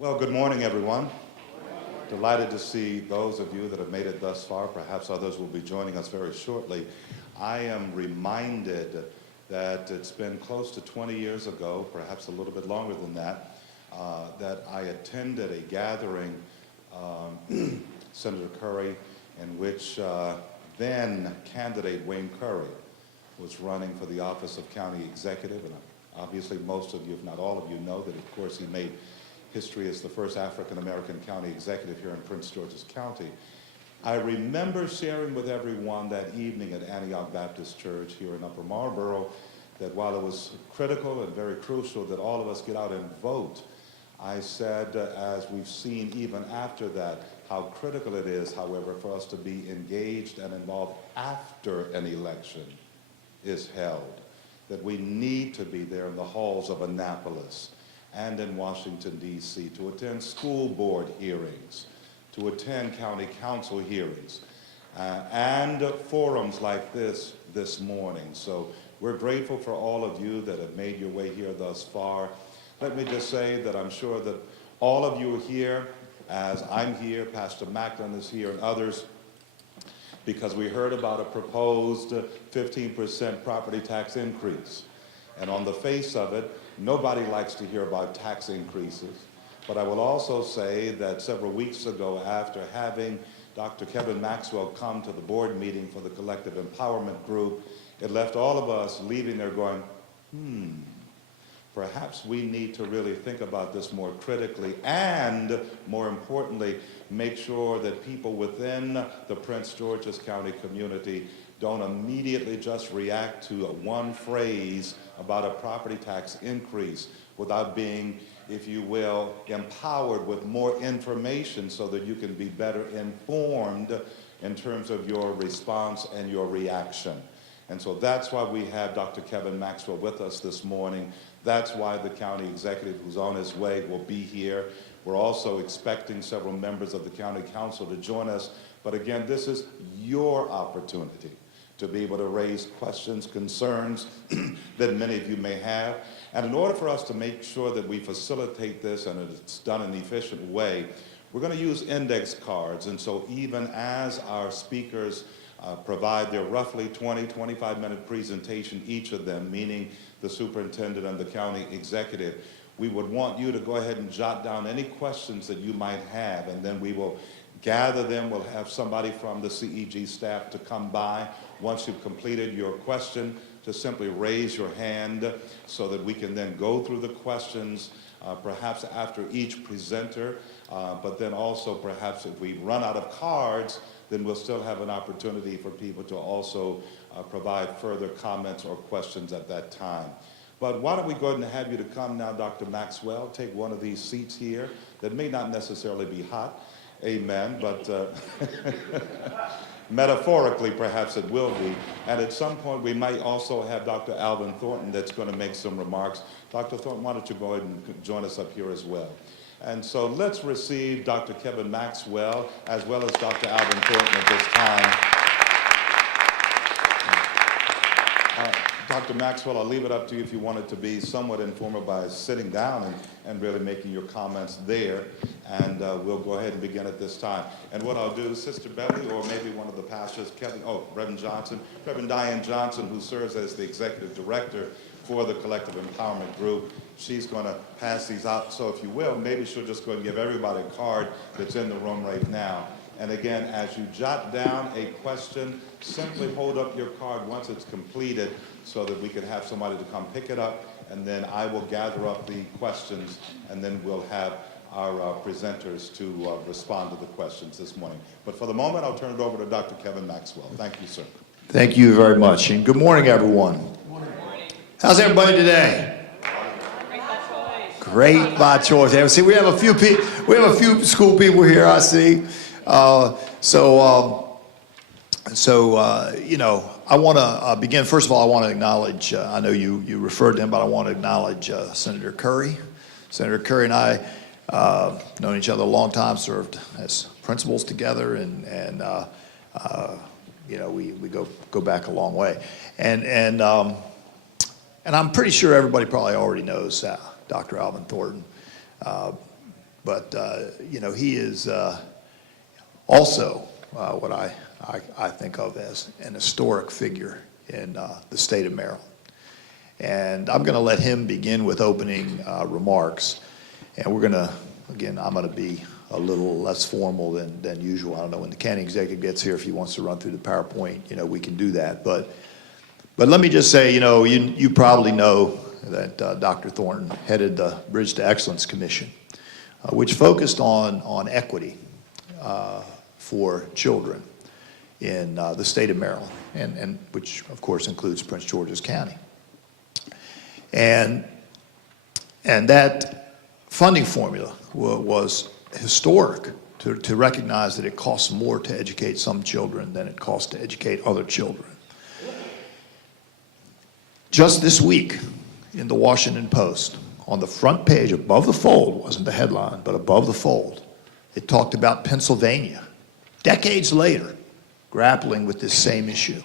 Well, good morning, everyone. Delighted to see those of you that have made it thus far. Perhaps others will be joining us very shortly. I am reminded that it's been close to 20 years ago, perhaps a little bit longer than that, that I attended a gathering, Senator Curry, in which then candidate Wayne Curry was running for the office of county executive. And obviously most of you, if not all of you, know that, of course, he made history as the first African-American county executive here in Prince George's County. I remember sharing with everyone that evening at Antioch Baptist Church here in Upper Marlboro that while it was critical and very crucial that all of us get out and vote, I said, as we've seen even after that, how critical it is, however, for us to be engaged and involved after an election is held, that we need to be there in the halls of Annapolis and in Washington, D.C., to attend school board hearings, to attend county council hearings, and forums like this morning. So we're grateful for all of you that have made your way here thus far. Let me just say that I'm sure that all of you are here, as I'm here, Pastor Macklin is here, and others, because we heard about a proposed 15% property tax increase. And on the face of it, nobody likes to hear about tax increases. But I will also say that several weeks ago, after having Dr. Kevin Maxwell come to the board meeting for the Collective Empowerment Group, it left all of us leaving there going, perhaps we need to really think about this more critically and, more importantly, make sure that people within the Prince George's County community don't immediately just react to one phrase about a property tax increase without being, if you will, empowered with more information so that you can be better informed in terms of your response and your reaction. And so that's why we have Dr. Kevin Maxwell with us this morning. That's why the county executive who's on his way will be here. We're also expecting several members of the county council to join us. But again, this is your opportunity to be able to raise questions, concerns that many of you may have. And in order for us to make sure that we facilitate this and it's done in an efficient way, we're going to use index cards. And so even as our speakers provide their roughly 25-minute presentation, each of them, meaning the superintendent and the county executive, we would want you to go ahead and jot down any questions that you might have, and then we will gather them. We'll have somebody from the CEG staff to come by. Once you've completed your question, just simply raise your hand so that we can then go through the questions, perhaps after each presenter, but then also perhaps if we run out of cards, then we'll still have an opportunity for people to also provide further comments or questions at that time. But why don't we go ahead and have you to come now, Dr. Maxwell, take one of these seats here that may not necessarily be hot, amen, but metaphorically perhaps it will be. And at some point we might also have Dr. Alvin Thornton that's going to make some remarks. Dr. Thornton, why don't you go ahead and join us up here as well. And so let's receive Dr. Kevin Maxwell as well as Dr. Alvin Thornton at this time. Dr. Maxwell, I'll leave it up to you if you want it to be somewhat informal by sitting down and really making your comments there. And we'll go ahead and begin at this time. And what I'll do, Sister Belly, or maybe one of the pastors, Reverend Diane Johnson, who serves as the executive director for the Collective Empowerment Group, she's going to pass these out. So if you will, maybe she'll just go and give everybody a card that's in the room right now. And again, as you jot down a question, simply hold up your card once it's completed so that we can have somebody to come pick it up, and then I will gather up the questions, and then we'll have our presenters to respond to the questions this morning. But for the moment, I'll turn it over to Dr. Kevin Maxwell. Thank you, sir. Thank you very much, and good morning, everyone. Good morning. How's everybody today? Great by choice. See, we have a few school people here, I see. You know, I want to begin. First of all, I want to acknowledge, I know you referred to him, but I want to acknowledge Senator Curry. Senator Curry and I known each other a long time, served as principals together, and you know, we go back a long way. And I'm pretty sure everybody probably already knows Dr. Alvin Thornton. But, he is also what I think of as an historic figure in the state of Maryland. And I'm going to let him begin with opening remarks. And we're going to, again, I'm going to be a little less formal than usual. I don't know when the county executive gets here, if he wants to run through the PowerPoint, we can do that. But let me just say, you probably know that Dr. Thornton headed the Bridge to Excellence Commission, which focused on equity for children in the state of Maryland, and which, of course, includes Prince George's County. And that funding formula was historic to recognize that it costs more to educate some children than it costs to educate other children. Just this week in the Washington Post, on the front page above the fold, wasn't the headline, but above the fold, it talked about Pennsylvania, decades later, grappling with this same issue.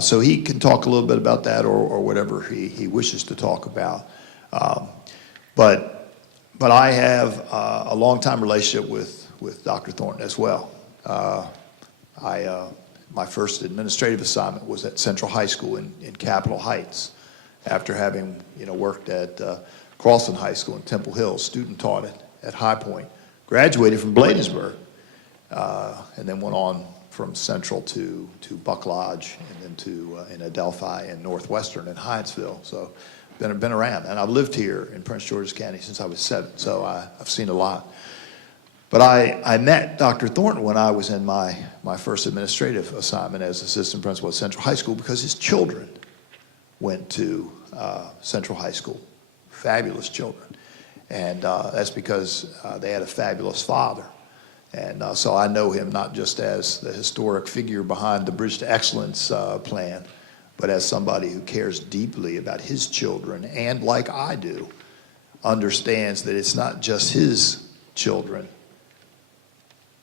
So he can talk a little bit about that or whatever he wishes to talk about. But I have a long-time relationship with Dr. Thornton as well. My first administrative assignment was at Central High School in Capitol Heights, after having worked at Crosland High School in Temple Hill, student taught at High Point, graduated from Bladensburg, and then went on from Central to Buck Lodge, and then to in Adelphi and Northwestern in Hyattsville. So been around, and I've lived here in Prince George's County since I was 7, so I've seen a lot. But I met Dr. Thornton when I was in my first administrative assignment as assistant principal at Central High School, because his children went to Central High School, fabulous children. And that's because they had a fabulous father. And so I know him not just as the historic figure behind the Bridge to Excellence plan, but as somebody who cares deeply about his children and, like I do, understands that it's not just his children,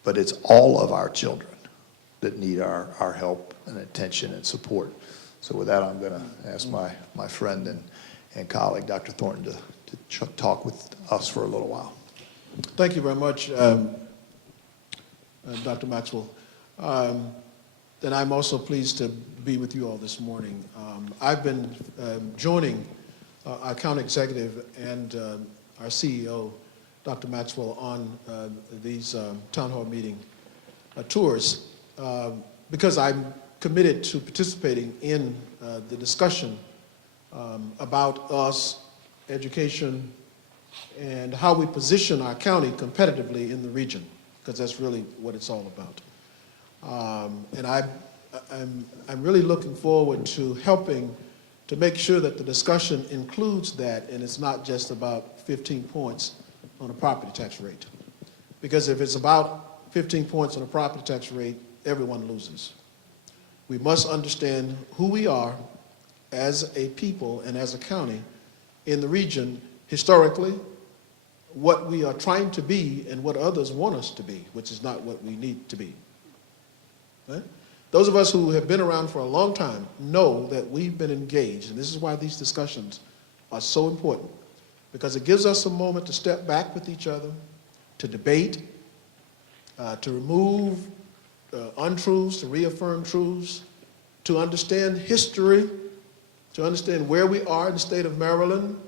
but it's all of our children that need our help and attention and support. So with that, I'm going to ask my friend and colleague, Dr. Thornton, to talk with us for a little while. Thank you very much, Dr. Maxwell. And I'm also pleased to be with you all this morning. I've been joining our county executive and our CEO, Dr. Maxwell, on these town hall meeting tours because I'm committed to participating in the discussion about us, education, and how we position our county competitively in the region, because that's really what it's all about. And I'm really looking forward to helping to make sure that the discussion includes that, and it's not just about 15 points on a property tax rate. Because if it's about 15 points on a property tax rate, everyone loses. We must understand who we are as a people and as a county in the region historically, what we are trying to be and what others want us to be, which is not what we need to be. Right? Those of us who have been around for a long time know that we've been engaged, and this is why these discussions are so important, because it gives us a moment to step back with each other, to debate, to remove untruths, to reaffirm truths, to understand history, to understand where we are in the state of Maryland,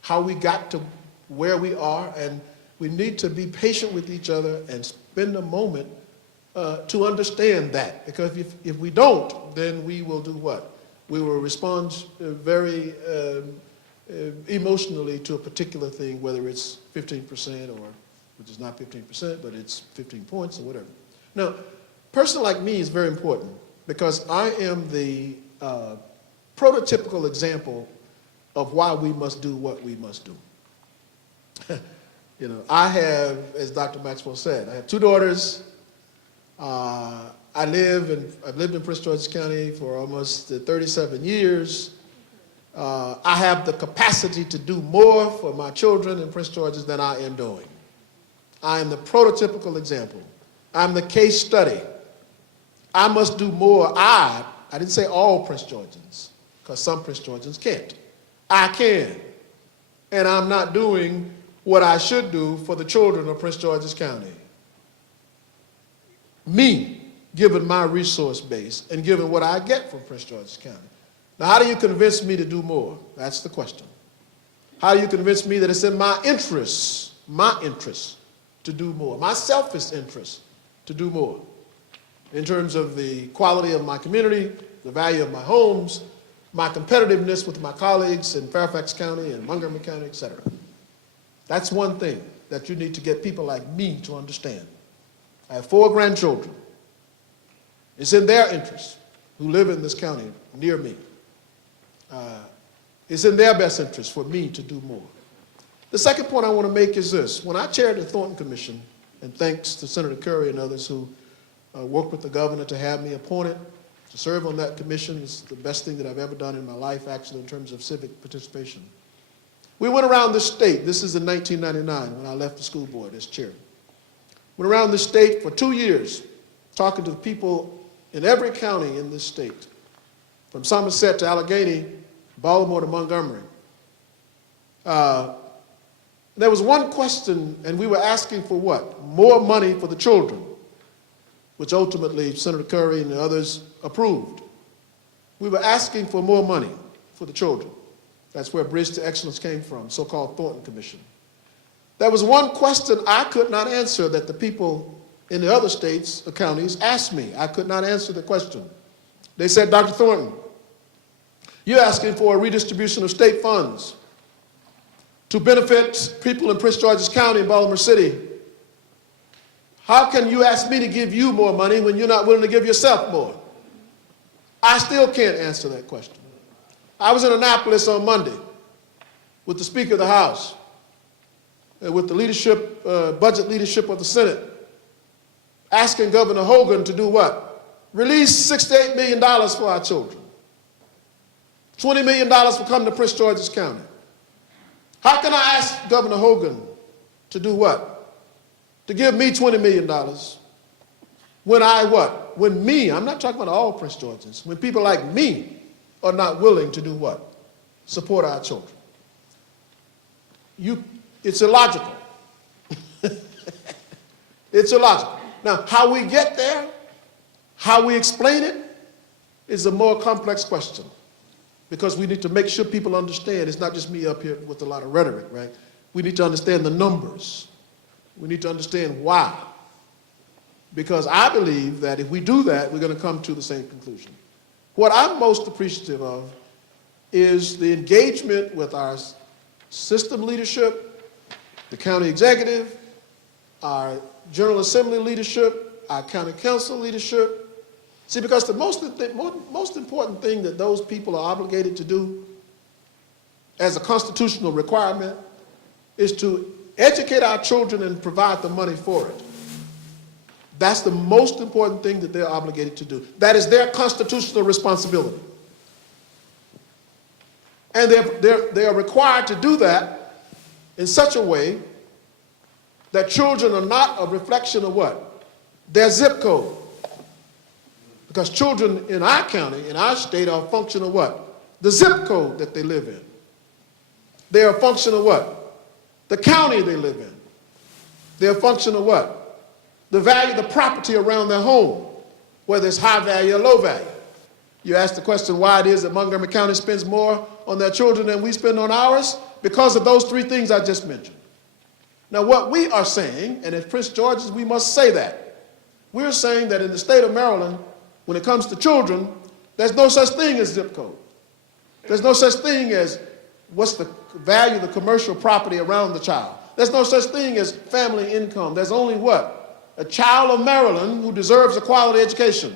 how we got to where we are, and we need to be patient with each other and spend a moment to understand that. Because if we don't, then we will do what? We will respond very emotionally to a particular thing, whether it's 15% or, which is not 15%, but it's 15 points or whatever. Now, a person like me is very important because I am the prototypical example of why we must do what we must do. I have, as Dr. Maxwell said, I have 2 daughters. I've lived in Prince George's County for almost 37 years. I have the capacity to do more for my children in Prince George's than I am doing. I am the prototypical example. I'm the case study. I must do more. I didn't say all Prince Georgians, because some Prince Georgians can't. I can. And I'm not doing what I should do for the children of Prince George's County. Me, given my resource base and given what I get from Prince George's County. Now, how do you convince me to do more? That's the question. How do you convince me that it's in my interest to do more, my selfish interest to do more, in terms of the quality of my community, the value of my homes, my competitiveness with my colleagues in Fairfax County and Montgomery County, et cetera. That's one thing that you need to get people like me to understand. I have 4 grandchildren. It's in their interest, who live in this county near me. It's in their best interest for me to do more. The second point I want to make is this. When I chaired the Thornton Commission, and thanks to Senator Curry and others who worked with the governor to have me appointed to serve on that commission, it's the best thing that I've ever done in my life, actually, in terms of civic participation. We went around the state. This is in 1999 when I left the school board as chair. Went around the state for 2 years talking to the people in every county in this state, from Somerset to Allegheny, Baltimore to Montgomery. There was one question, and we were asking for what? More money for the children, which ultimately Senator Curry and the others approved. We were asking for more money for the children. That's where Bridge to Excellence came from, so-called Thornton Commission. There was one question I could not answer that the people in the other states, the counties, asked me. I could not answer the question. They said, Dr. Thornton, you're asking for a redistribution of state funds to benefit people in Prince George's County and Baltimore City. How can you ask me to give you more money when you're not willing to give yourself more? I still can't answer that question. I was in Annapolis on Monday with the Speaker of the House, with the leadership, budget leadership of the Senate, asking Governor Hogan to do what? Release $68 million for our children. $20 million will come to Prince George's County. How can I ask Governor Hogan to do what? To give me $20 million when I what? When me, I'm not talking about all Prince Georgians, when people like me are not willing to do what? Support our children. It's illogical. It's illogical. Now, how we get there, how we explain it, is a more complex question. Because we need to make sure people understand it's not just me up here with a lot of rhetoric, right? We need to understand the numbers. We need to understand why. Because I believe that if we do that, we're going to come to the same conclusion. What I'm most appreciative of is the engagement with our system leadership, the county executive, our General Assembly leadership, our county council leadership. See, because the most important thing that those people are obligated to do as a constitutional requirement is to educate our children and provide the money for it. That's the most important thing that they're obligated to do. That is their constitutional responsibility. And they are required to do that in such a way that children are not a reflection of what? Their zip code. Because children in our county, in our state, are a function of what? The zip code that they live in. They are a function of what? The county they live in. They're a function of what? The value of the property around their home, whether it's high value or low value. You ask the question why it is that Montgomery County spends more on their children than we spend on ours? Because of those 3 things I just mentioned. Now, what we are saying, and at Prince George's we must say that, we're saying that in the state of Maryland, when it comes to children, there's no such thing as zip code. There's no such thing as what's the value of the commercial property around the child. There's no such thing as family income. There's only what? A child of Maryland who deserves a quality education.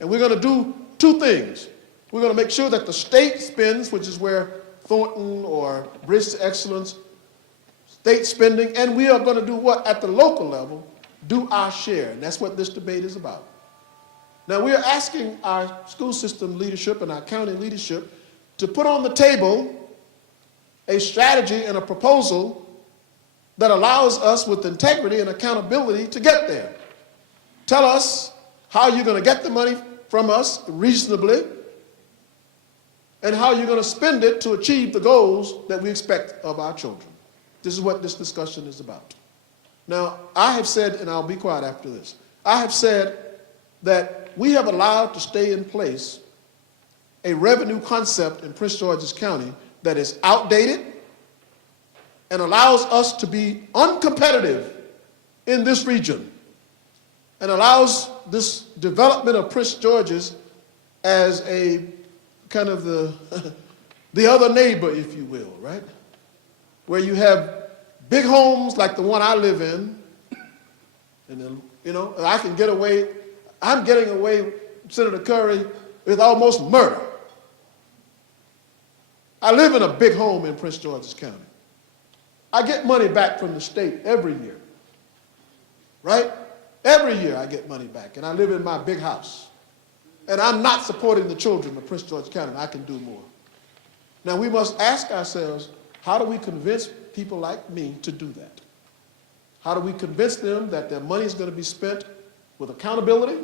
And we're going to do 2 things. We're going to make sure that the state spends, which is where Thornton or Bridge to Excellence, state spending, and we are going to do what? At the local level, do our share. And that's what this debate is about. Now, we are asking our school system leadership and our county leadership to put on the table a strategy and a proposal that allows us with integrity and accountability to get there. Tell us how you're going to get the money from us reasonably and how you're going to spend it to achieve the goals that we expect of our children. This is what this discussion is about. Now, I have said, and I'll be quiet after this, I have said that we have allowed to stay in place a revenue concept in Prince George's County that is outdated and allows us to be uncompetitive in this region and allows this development of Prince George's as a kind of the, the other neighbor, if you will, right? Where you have big homes like the one I live in, and then, you know, I can get away, I'm getting away, Senator Curry, with almost murder. I live in a big home in Prince George's County. I get money back from the state every year, right? Every year I get money back, and I live in my big house. And I'm not supporting the children of Prince George's County. I can do more. Now, we must ask ourselves, how do we convince people like me to do that? How do we convince them that their money is going to be spent with accountability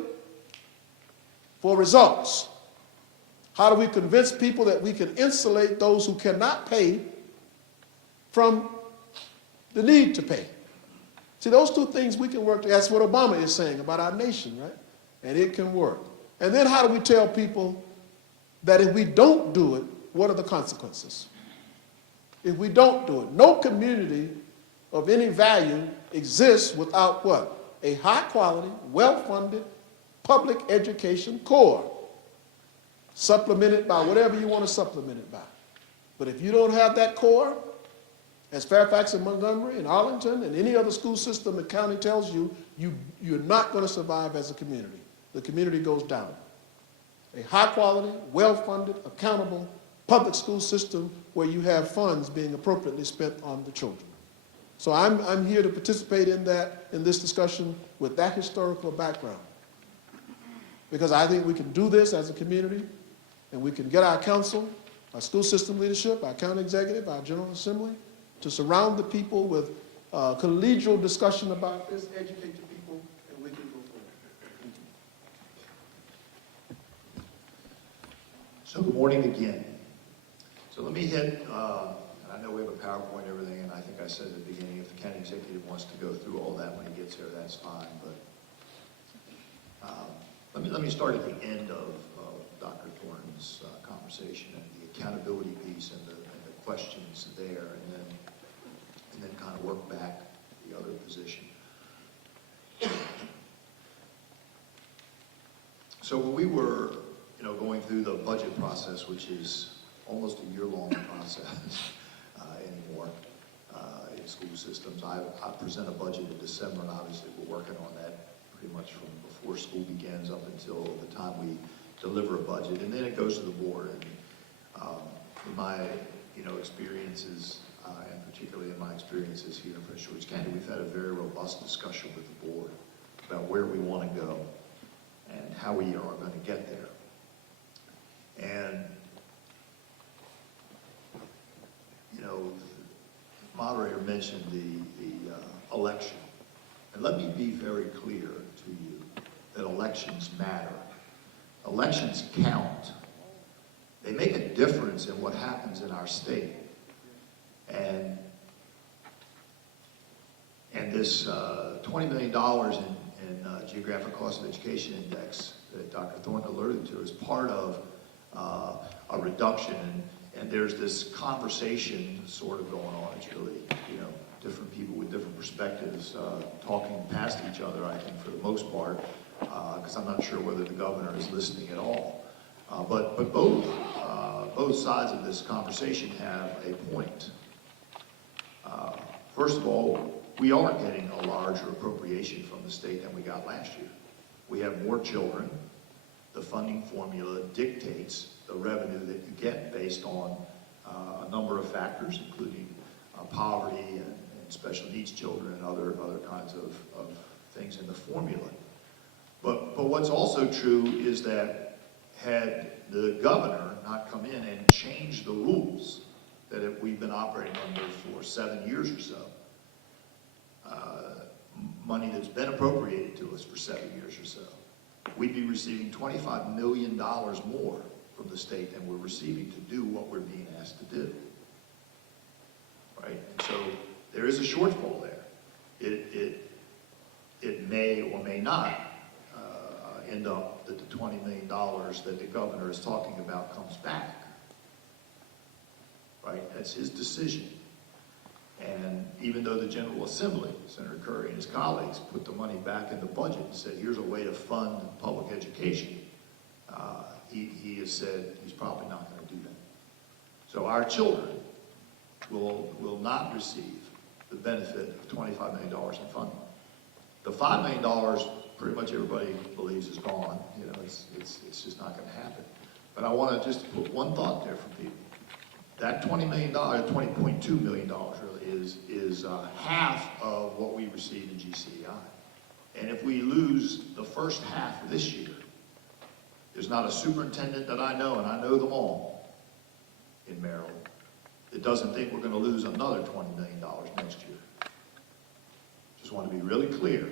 for results? How do we convince people that we can insulate those who cannot pay from the need to pay? See, those two things we can work together. That's what Obama is saying about our nation, right? And it can work. And then how do we tell people that if we don't do it, what are the consequences? If we don't do it, no community of any value exists without what? A high-quality, well-funded public education core, supplemented by whatever you want to supplement it by. But if you don't have that core, as Fairfax and Montgomery and Arlington and any other school system the county tells you, you're not going to survive as a community. The community goes down. A high-quality, well-funded, accountable public school system where you have funds being appropriately spent on the children. So I'm here to participate in this discussion with that historical background. Because I think we can do this as a community, and we can get our council, our school system leadership, our county executive, our general assembly, to surround the people with collegial discussion about this, educate the people, and we can go forward. Thank you. So good morning again. So let me hit, and I know we have a PowerPoint and everything, and I think I said at the beginning, if the county executive wants to go through all that when he gets there, that's fine. But let me start at the end of Dr. Thornton's conversation and the accountability piece and the questions there, and then kind of work back the other position. So when we were, going through the budget process, which is almost a year-long process anymore in school systems, I present a budget in December, and obviously we're working on that pretty much from before school begins up until the time we deliver a budget, and then it goes to the board. And in my experiences, and particularly in my experiences here in Prince George County, we've had a very robust discussion with the board about where we want to go and how we are going to get there. And the moderator mentioned the election, and let me be very clear to you that elections matter. Elections count. They make a difference in what happens in our state. And this $20 million in geographic cost of education index that Dr. Thornton alluded to is part of a reduction. And there's this conversation sort of going on. It's really, different people with different perspectives talking past each other, I think, for the most part, because I'm not sure whether the governor is listening at all. But both sides of this conversation have a point. First of all, we are getting a larger appropriation from the state than we got last year. We have more children. The funding formula dictates the revenue that you get based on a number of factors, including poverty and special needs children and other kinds of things in the formula. But what's also true is that had the governor not come in and changed the rules that we've been operating under for 7 years or so, money that's been appropriated to us for 7 years or so, we'd be receiving $25 million more from the state than we're receiving to do what we're being asked to do. Right? So is a shortfall there. It may or may not end up that the $20 million that the governor is talking about comes back. Right? That's his decision. And even though the General Assembly, Senator Curry and his colleagues, put the money back in the budget and said, here's a way to fund public education, he has said he's probably not going to do that. So our children will not receive the benefit of $25 million in funding. The $5 million, pretty much everybody believes is gone. You know, it's just not going to happen. But I want to just put one thought there for people. That $20 million, $20.2 million really is half of what we received in GCEI. And if we lose the first half of this year, there's not a superintendent that I know, and I know them all in Maryland, that doesn't think we're going to lose another $20 million next year. Just want to be really clear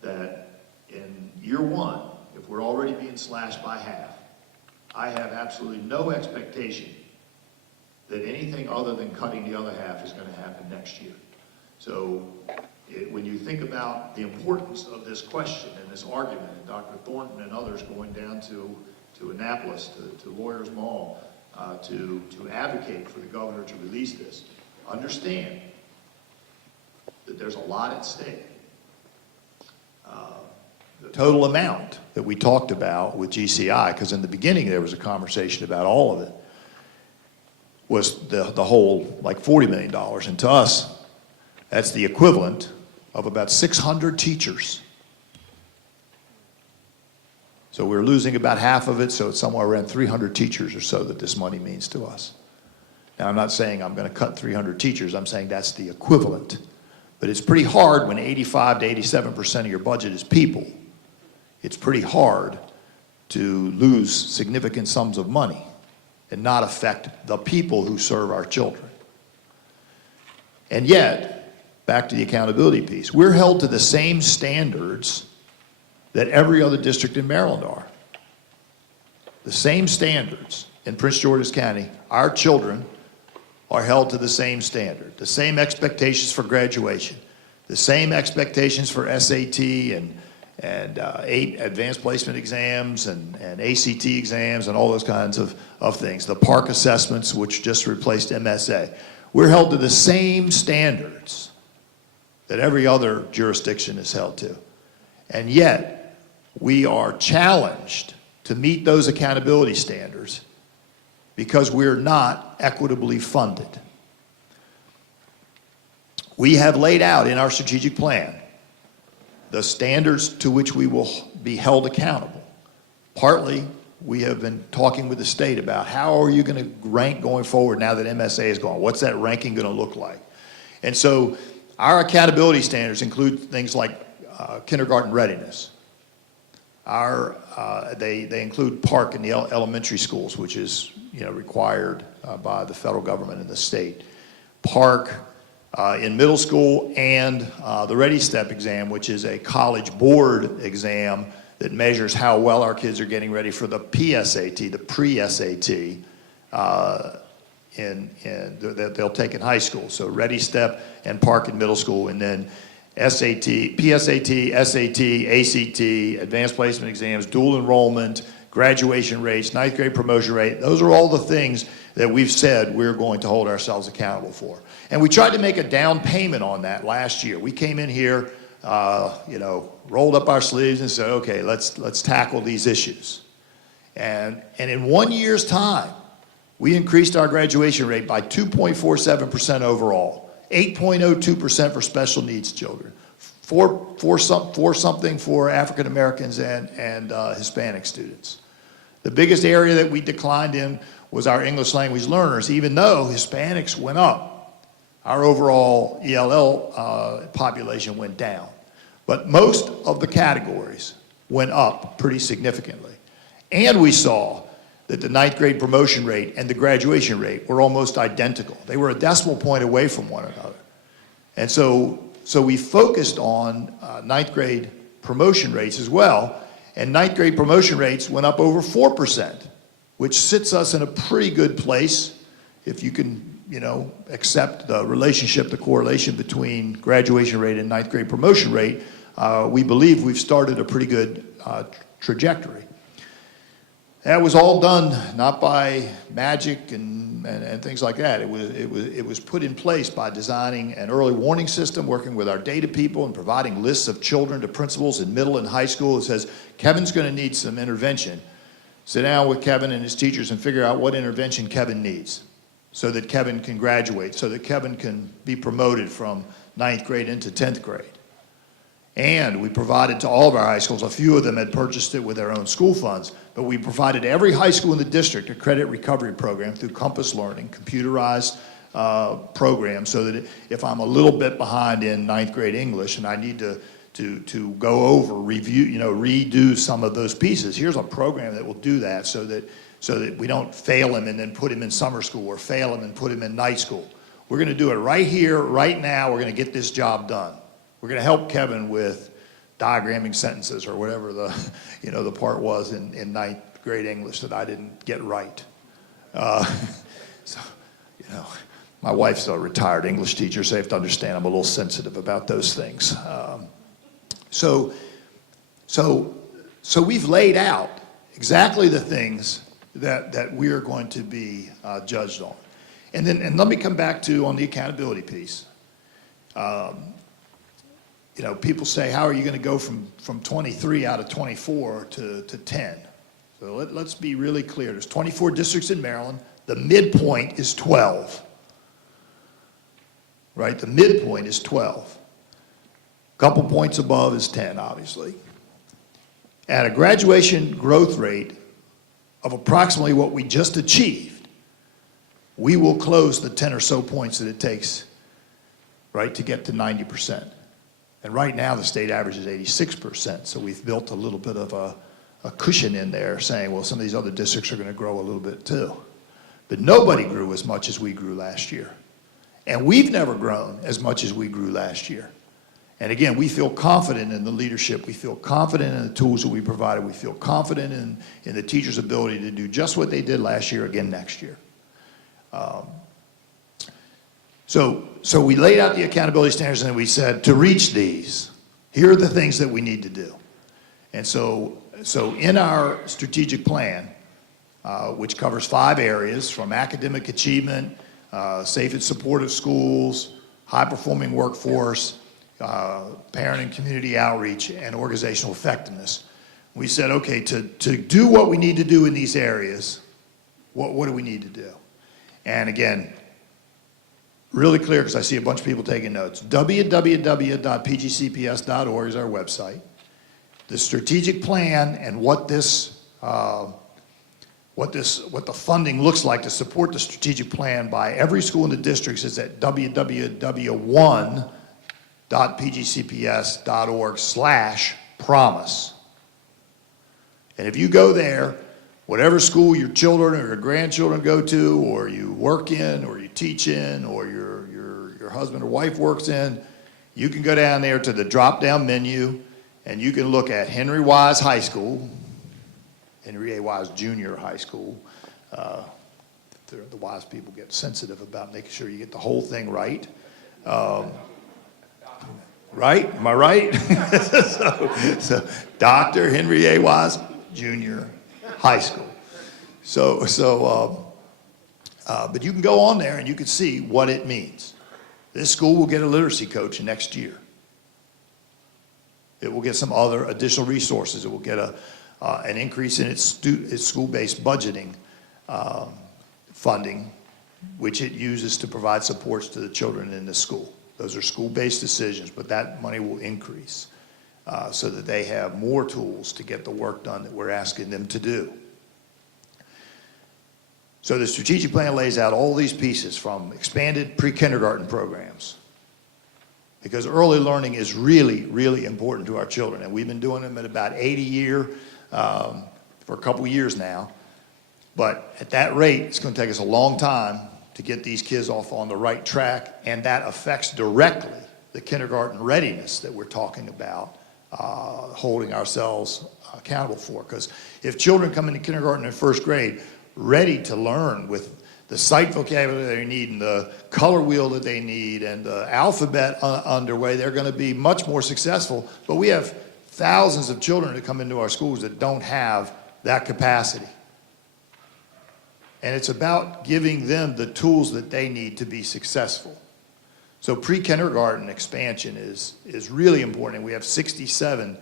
that in year one, if we're already being slashed by half, I have absolutely no expectation that anything other than cutting the other half is going to happen next year. So when you think about the importance of this question and this argument, and Dr. Thornton and others going down to Annapolis, to Lawyers Mall, to advocate for the governor to release this, understand that there's a lot at stake. The total amount that we talked about with GCI, because in the beginning there was a conversation about all of it, was the whole like $40 million. And to us, that's the equivalent of about 600 teachers. So we're losing about half of it, so it's somewhere around 300 teachers or so that this money means to us. Now, I'm not saying I'm going to cut 300 teachers. I'm saying that's the equivalent. But it's pretty hard when 85 to 87% of your budget is people. It's pretty hard to lose significant sums of money and not affect the people who serve our children. And yet, back to the accountability piece, we're held to the same standards that every other district in Maryland are. The same standards in Prince George's County. Our children are held to the same standard, the same expectations for graduation, the same expectations for SAT and 8 advanced placement exams and ACT exams and all those kinds of things. The PARCC assessments, which just replaced MSA. We're held to the same standards that every other jurisdiction is held to. And yet, we are challenged to meet those accountability standards because we're not equitably funded. We have laid out in our strategic plan the standards to which we will be held accountable. Partly, we have been talking with the state about how are you going to rank going forward now that MSA is gone? What's that ranking going to look like? And so our accountability standards include things like kindergarten readiness. They include PARCC in the elementary schools, which is required by the federal government and the state. PARCC in middle school, and the Ready Step exam, which is a college board exam that measures how well our kids are getting ready for the PSAT, the pre-SAT, that they'll take in high school. So Ready Step and PARCC in middle school, and then SAT, PSAT, SAT, ACT, advanced placement exams, dual enrollment, graduation rates, 9th grade promotion rate. Those are all the things that we've said we're going to hold ourselves accountable for. And we tried to make a down payment on that last year. We came in here, rolled up our sleeves and said, okay, let's tackle these issues. And in 1 year's time, we increased our graduation rate by 2.47% overall, 8.02% for special needs children, 4 something for African Americans and Hispanic students. The biggest area that we declined in was our English language learners. Even though Hispanics went up, our overall ELL population went down. But most of the categories went up pretty significantly. And we saw that the 9th grade promotion rate and the graduation rate were almost identical. They were a decimal point away from one another. And so we focused on 9th grade promotion rates as well, and 9th grade promotion rates went up over 4%, which sits us in a pretty good place if you can accept the relationship, the correlation between graduation rate and ninth grade promotion rate, we believe we've started a pretty good trajectory. That was all done not by magic and things like that. It was put in place by designing an early warning system, working with our data people and providing lists of children to principals in middle and high school that says, Kevin's going to need some intervention. Sit down with Kevin and his teachers and figure out what intervention Kevin needs so that Kevin can graduate, so that Kevin can be promoted from ninth grade into 10th grade. And we provided to all of our high schools, a few of them had purchased it with their own school funds, but we provided every high school in the district a credit recovery program through Compass Learning, computerized program, so that if I'm a little bit behind in ninth grade English and I need to go over, review, redo some of those pieces, here's a program that will do that so that we don't fail him and then put him in summer school or fail him and put him in night school. We're going to do it right here, right now. We're going to get this job done. We're going to help Kevin with diagramming sentences or whatever the part was in ninth grade English that I didn't get right. My wife's a retired English teacher, so you have to understand I'm a little sensitive about those things. So we've laid out exactly the things that we are going to be judged on. And let me come back to on the accountability piece. People say, how are you going to go from 23 out of 24 to 10? So let's be really clear. There's 24 districts in Maryland. The midpoint is 12. Right? The midpoint is 12. A couple points above is 10, obviously. At a graduation growth rate of approximately what we just achieved, we will close the 10 or so points that it takes, right, to get to 90%. And right now, the state average is 86%, so we've built a little bit of a cushion in there saying, well, some of these other districts are going to grow a little bit too. But nobody grew as much as we grew last year. And we've never grown as much as we grew last year. And again, we feel confident in the leadership. We feel confident in the tools that we provided. We feel confident in the teachers' ability to do just what they did last year again next year. So we laid out the accountability standards and we said, to reach these, here are the things that we need to do. And so in our strategic plan, which covers 5 areas from academic achievement, safe and supportive schools, high-performing workforce, parent and community outreach, and organizational effectiveness, we said, okay, to do what we need to do in these areas, what do we need to do? And again, really clear, because I see a bunch of people taking notes. www.pgcps.org is our website. The strategic plan and what the funding looks like to support the strategic plan by every school in the districts is at www.pgcps.org/promise. And if you go there, whatever school your children or your grandchildren go to, or you work in, or you teach in, or your husband or wife works in, you can go down there to the drop-down menu, and you can look at Henry Wise High School, Henry A. Wise Junior High School. The wise people get sensitive about making sure you get the whole thing right. Right? Am I right? so Dr. Henry A. Wise Junior High School. But you can go on there and you can see what it means. This school will get a literacy coach next year. It will get some other additional resources. It will get an increase in its school-based budgeting funding, which it uses to provide supports to the children in the school. Those are school-based decisions, but that money will increase so that they have more tools to get the work done that we're asking them to do. So the strategic plan lays out all these pieces from expanded pre-kindergarten programs, because early learning is really, really important to our children. And we've been doing them at about 80 a year for a couple years now. But at that rate, it's going to take us a long time to get these kids off on the right track, and that affects directly the kindergarten readiness that we're talking about, holding ourselves accountable for. Because if children come into kindergarten and first grade ready to learn with the sight vocabulary they need and the color wheel that they need and the alphabet underway, they're going to be much more successful. But we have thousands of children that come into our schools that don't have that capacity. And it's about giving them the tools that they need to be successful. So pre-kindergarten expansion is really important. And we have 67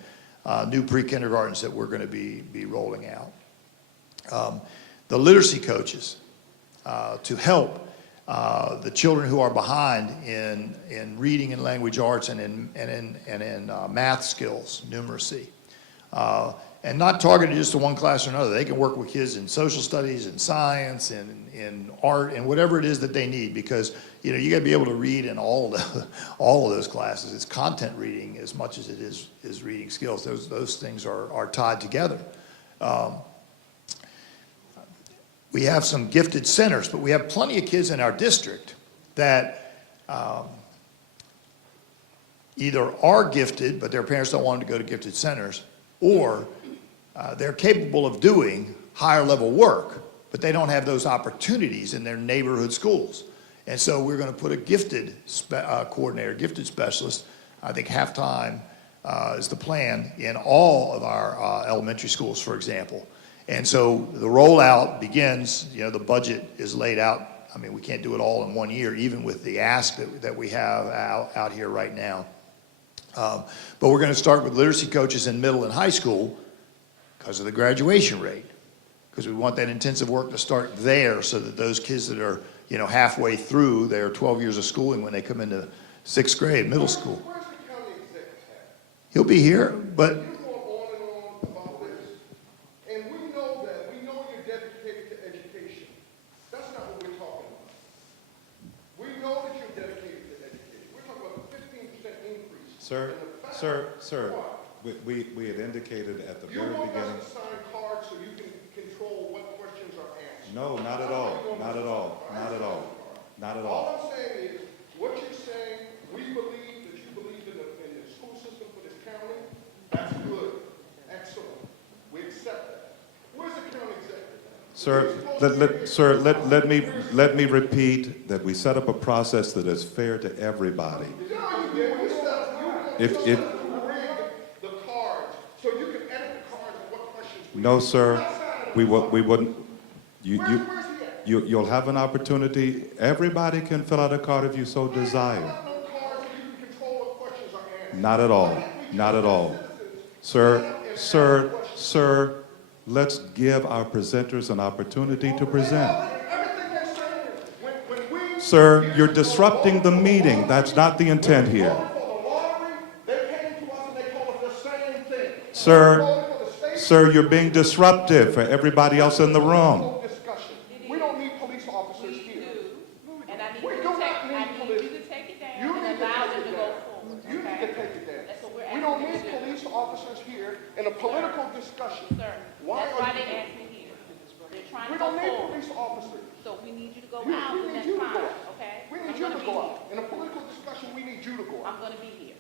new pre-kindergartens that we're going to be rolling out. The literacy coaches to help the children who are behind in reading and language arts and in math skills, numeracy. And not targeted just to one class or another. They can work with kids in social studies and science and in art and whatever it is that they need, because you got to be able to read in all of those classes. It's content reading as much as it is reading skills. Those things are tied together. We have some gifted centers, but we have plenty of kids in our district that either are gifted, but their parents don't want them to go to gifted centers, or they're capable of doing higher level work, but they don't have those opportunities in their neighborhood schools. And so we're going to put a gifted coordinator, gifted specialist, I think half-time is the plan, in all of our elementary schools, for example. And so the rollout begins, the budget is laid out. I mean, we can't do it all in 1 year, even with the ask that we have out here right now. But we're going to start with literacy coaches in middle and high school because of the graduation rate, because we want that intensive work to start there so that those kids that are, halfway through their 12 years of schooling when they come into 6th grade, middle school. Where's the county executive at? He'll be here, but You go on and on about this, and we know you're dedicated to education. That's not what we're talking about. We know that you're dedicated to education. We're talking about a 15% increase. Sir, in the fact- sir, What? we had indicated at the You very want beginning. us to sign cards so you can control what questions are asked. No, not at all, not at all, not at all, not at all. All I'm saying is, what you're saying, we believe that you believe in the school system for this county. That's good. Excellent. We accept that. Where's the county executive? Sir, let me repeat that we set up a process that is fair to everybody. No, you did. We set up, you If- told us to read the cards, so you can edit the cards and what questions we No, ask. sir, That's not we wouldn't. Where's he at? You'll have an opportunity. Everybody can fill out a card if you so desire. No cards so you can control what questions are asked. Not at all, not at all. Sir, let's give our presenters an opportunity to present. Everything they're saying, when we Sir, you're disrupting the meeting. That's not the intent here. voted for the lottery, they came to us and they told us the same thing. Sir, We voted for the state Sir, you're being disruptive for everybody else in the room. discussion. We don't need police officers We here. do, and I need We you do to take, not need I need police. you to take it down You and need to allow take them it to go down. forward, You need to okay? take it down. That's what we're We don't asking need you to do. police officers here in a political discussion. Sir, Why that's are why you- they asked me here. They're trying We to go don't need forward, police officers. so we need you to go We out need next you to go time, out. okay? We I'm need you gonna to be go here. out. In a political discussion, we need you to go out. I'm gonna be here,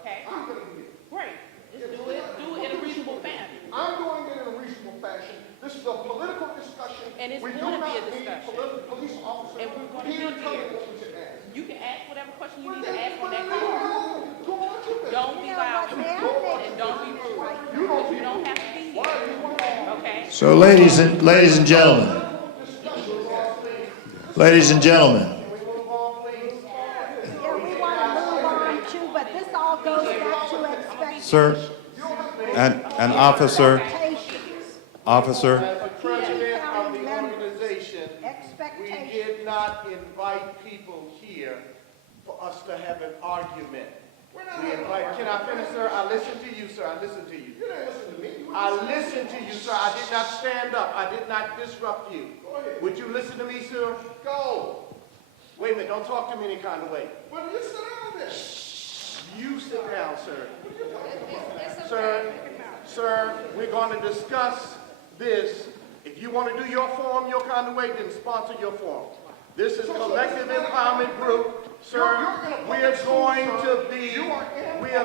okay? I'm gonna be here. Great, just do it in a reasonable fashion. I'm doing it in a reasonable fashion. This is a political discussion. And it's We do gonna be a not need discussion. police officers And we're gonna here be telling here. what we should ask. You can ask whatever question you need Then- to ask on that then card. go on to it. Don't be loud, and don't be rude, because you don't have to be here, okay? So ladies and gentlemen, ladies and gentlemen, Yeah, we want to move on too, but this all goes back to expectations. Sir, and officer, President of the organization, we Expectations. did not invite people here for us to have an argument. We invite, can I finish, sir? I listened to you, sir. I listened to you. You didn't listen to me. You I listened to you, sir. I did not stand up. I did not disrupt you. Would you listen to me, sir? go. Wait a minute, don't talk to me any kind of way. Well, you sit down there. You sit down, sir. Sir, we're going to discuss this. If you want to do your forum your kind of way, then sponsor your forum. This is Collective Empowerment Group. Sir, we are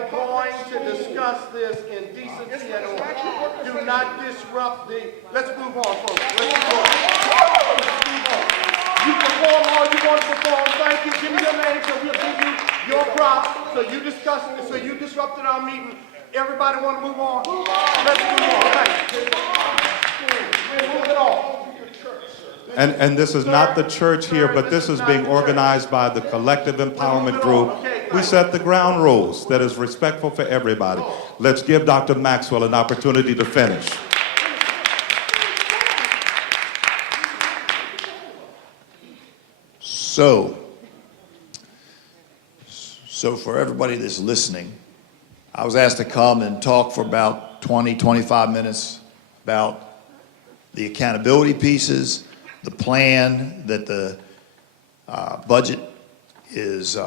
going to discuss this in decency and order. Do not disrupt let's move on, folks. Let's move on. Let's move on. You perform all you want to perform. Thank you. Give me your name so we'll give you your props. So you disrupted our meeting. Everybody want to move on? Let's move on. Thank you. We're moving on. And this is not the church here, but this is being organized by the Collective Empowerment Group. We set the ground rules that is respectful for everybody. Let's give Dr. Maxwell an opportunity to finish. So for everybody that's listening, I was asked to come and talk for about 20, 25 minutes about the accountability pieces, the plan that the budget is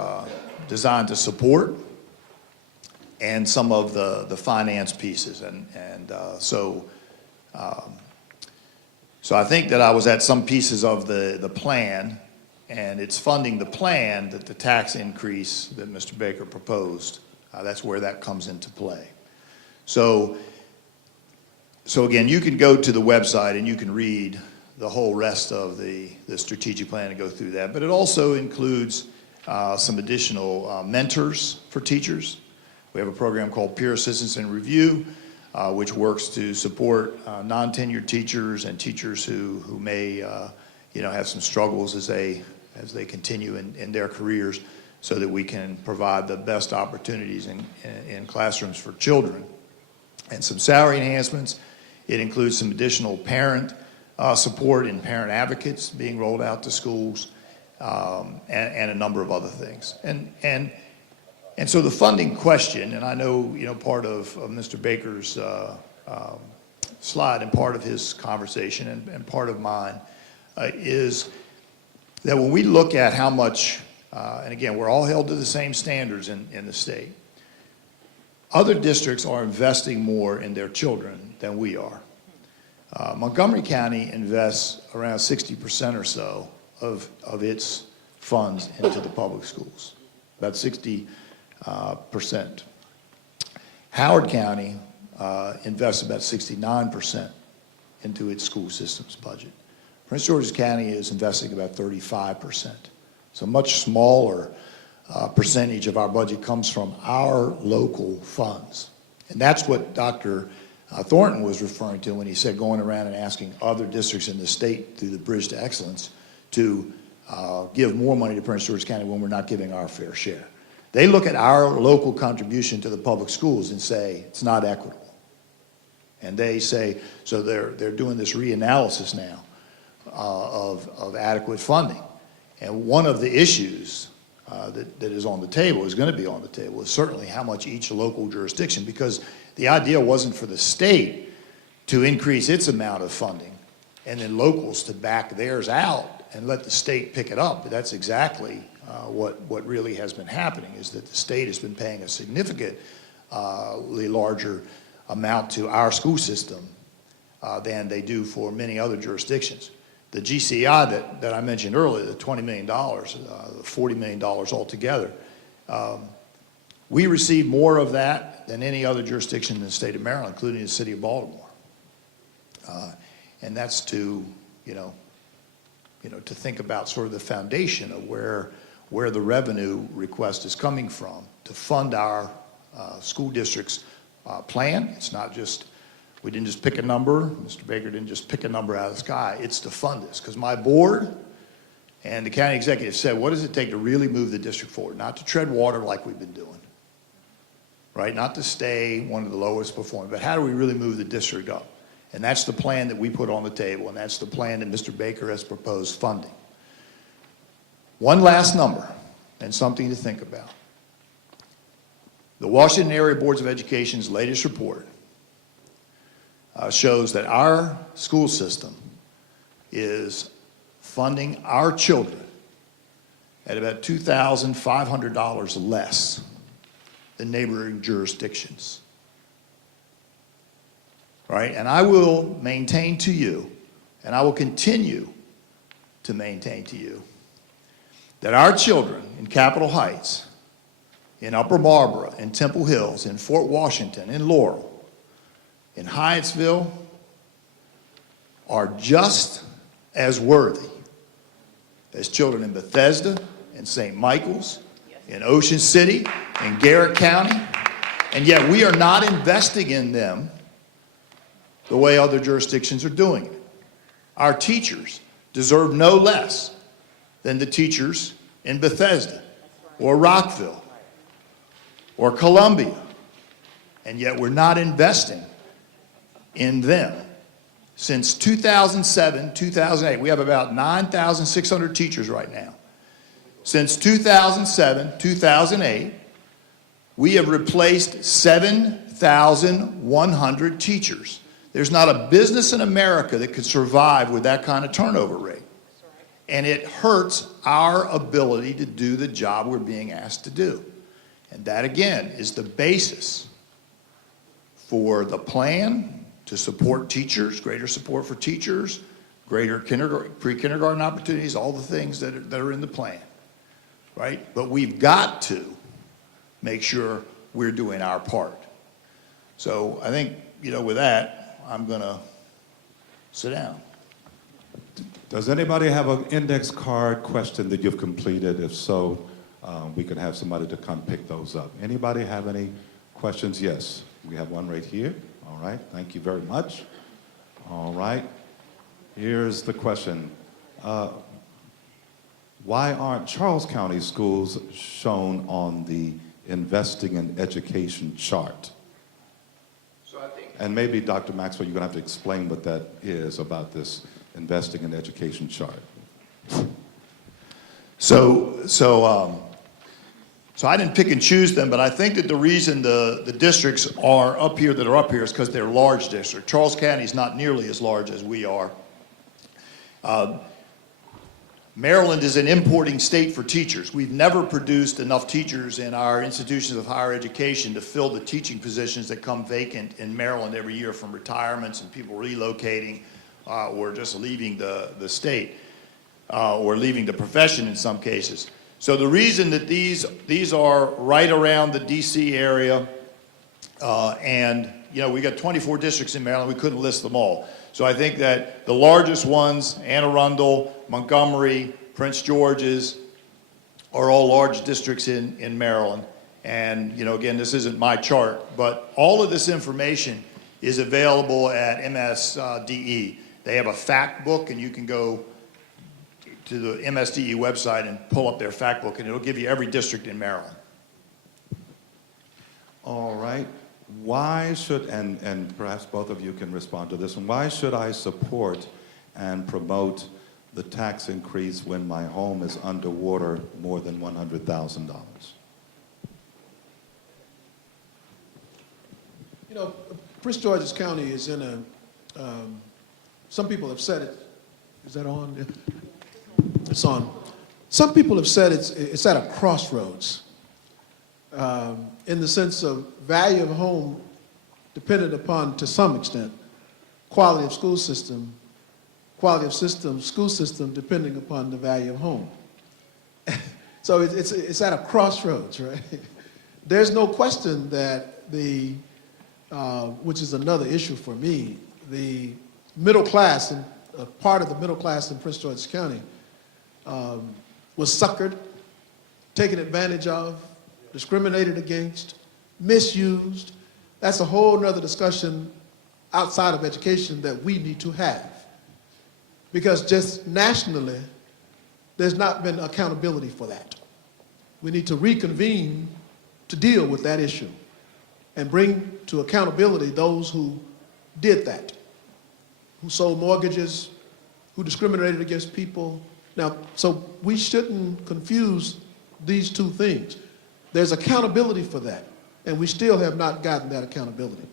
designed to support, and some of the finance pieces. So I think that I was at some pieces of the plan, and it's funding the plan that the tax increase that Mr. Baker proposed, that's where that comes into play. So again, you can go to the website and you can read the whole rest of the strategic plan and go through that. But it also includes some additional mentors for teachers. We have a program called Peer Assistance and Review, which works to support non-tenured teachers and teachers who may have some struggles as they continue in their careers, so that we can provide the best opportunities in classrooms for children. And some salary enhancements. It includes some additional parent support and parent advocates being rolled out to schools, and a number of other things. And so the funding question, and I know part of Mr. Baker's slide and part of his conversation and part of mine is that when we look at how much, and again, we're all held to the same standards in the state, other districts are investing more in their children than we are. Montgomery County invests around 60% or so of its funds into the public schools, about 60%. Howard County invests about 69% into its school systems budget. Prince George's County is investing about 35%. So a much smaller percentage of our budget comes from our local funds. And that's what Dr. Thornton was referring to when he said going around and asking other districts in the state through the Bridge to Excellence to give more money to Prince George's County when we're not giving our fair share. They look at our local contribution to the public schools and say it's not equitable. And they say, so they're doing this reanalysis now of adequate funding. And one of the issues that is on the table, is going to be on the table, is certainly how much each local jurisdiction, because the idea wasn't for the state to increase its amount of funding and then locals to back theirs out and let the state pick it up. But that's exactly what really has been happening, is that the state has been paying a significantly larger amount to our school system than they do for many other jurisdictions. The GCI that I mentioned earlier, the $20 million, the $40 million altogether, we receive more of that than any other jurisdiction in the state of Maryland, including the city of Baltimore. And that's to think about sort of the foundation of where the revenue request is coming from to fund our school district's plan. It's not just, we didn't just pick a number. Mr. Baker didn't just pick a number out of the sky. It's to fund this, because my board and the county executive said, what does it take to really move the district forward? Not to tread water like we've been doing, right? Not to stay one of the lowest performing, but how do we really move the district up? And that's the plan that we put on the table, and that's the plan that Mr. Baker has proposed funding. One last number, and something to think about. The Washington Area Boards of Education's latest report shows that our school system is funding our children at about $2,500 less than neighboring jurisdictions. Right? And I will maintain to you, and I will continue to maintain to you, that our children in Capitol Heights, in Upper Barbara, in Temple Hills, in Fort Washington, in Laurel, in Hyattsville, are just as worthy as children in Bethesda, in St. Michael's, in Ocean City, in Garrett County, and yet we are not investing in them the way other jurisdictions are doing it. Our teachers deserve no less than the teachers in Bethesda or Rockville or Columbia, and yet we're not investing in them. Since 2007, 2008, we have about 9,600 teachers right now. Since 2007, 2008, we have replaced 7,100 teachers. There's not a business in America that could survive with that kind of turnover rate. And it hurts our ability to do the job we're being asked to do. And that, again, is the basis for the plan to support teachers, greater support for teachers, greater pre-kindergarten opportunities, all the things that are in the plan, right? But we've got to make sure we're doing our part. So I think, with that, I'm going to sit down. Does anybody have an index card question that you've completed? If so, we can have somebody to come pick those up. Anybody have any questions? Yes, we have one right here. All right, thank you very much. All right, here's the question. Why aren't Charles County schools shown on the investing in education chart? And maybe, Dr. Maxwell, you're going to have to explain what that is about this investing in education chart. So I didn't pick and choose them, but I think that the reason the districts are up here that are up here is because they're large districts. Charles County is not nearly as large as we are. Maryland is an importing state for teachers. We've never produced enough teachers in our institutions of higher education to fill the teaching positions that come vacant in Maryland every year from retirements and people relocating or just leaving the state or leaving the profession in some cases. So the reason that these are right around the DC area, and we got 24 districts in Maryland, we couldn't list them all. So I think that the largest ones, Anne Arundel, Montgomery, Prince George's, are all large districts in Maryland. And again, this isn't my chart, but all of this information is available at MSDE. They have a fact book, and you can go to the MSDE website and pull up their fact book, and it'll give you every district in Maryland. All right. Why should, and perhaps both of you can respond to this one, why should I support and promote the tax increase when my home is underwater more than $100,000? Prince George's County is in a, some people have said it, is that on? It's on. Some people have said it's at a crossroads in the sense of value of home dependent upon, to some extent, quality of school system, school system depending upon the value of home. So it's at a crossroads, right? There's no question that which is another issue for me, the middle class, and part of the middle class in Prince George's County was suckered, taken advantage of, discriminated against, misused. That's a whole nother discussion outside of education that we need to have. Because just nationally, there's not been accountability for that. We need to reconvene to deal with that issue and bring to accountability those who did that, who sold mortgages, who discriminated against people. Now, so we shouldn't confuse these two things. There's accountability for that, and we still have not gotten that accountability.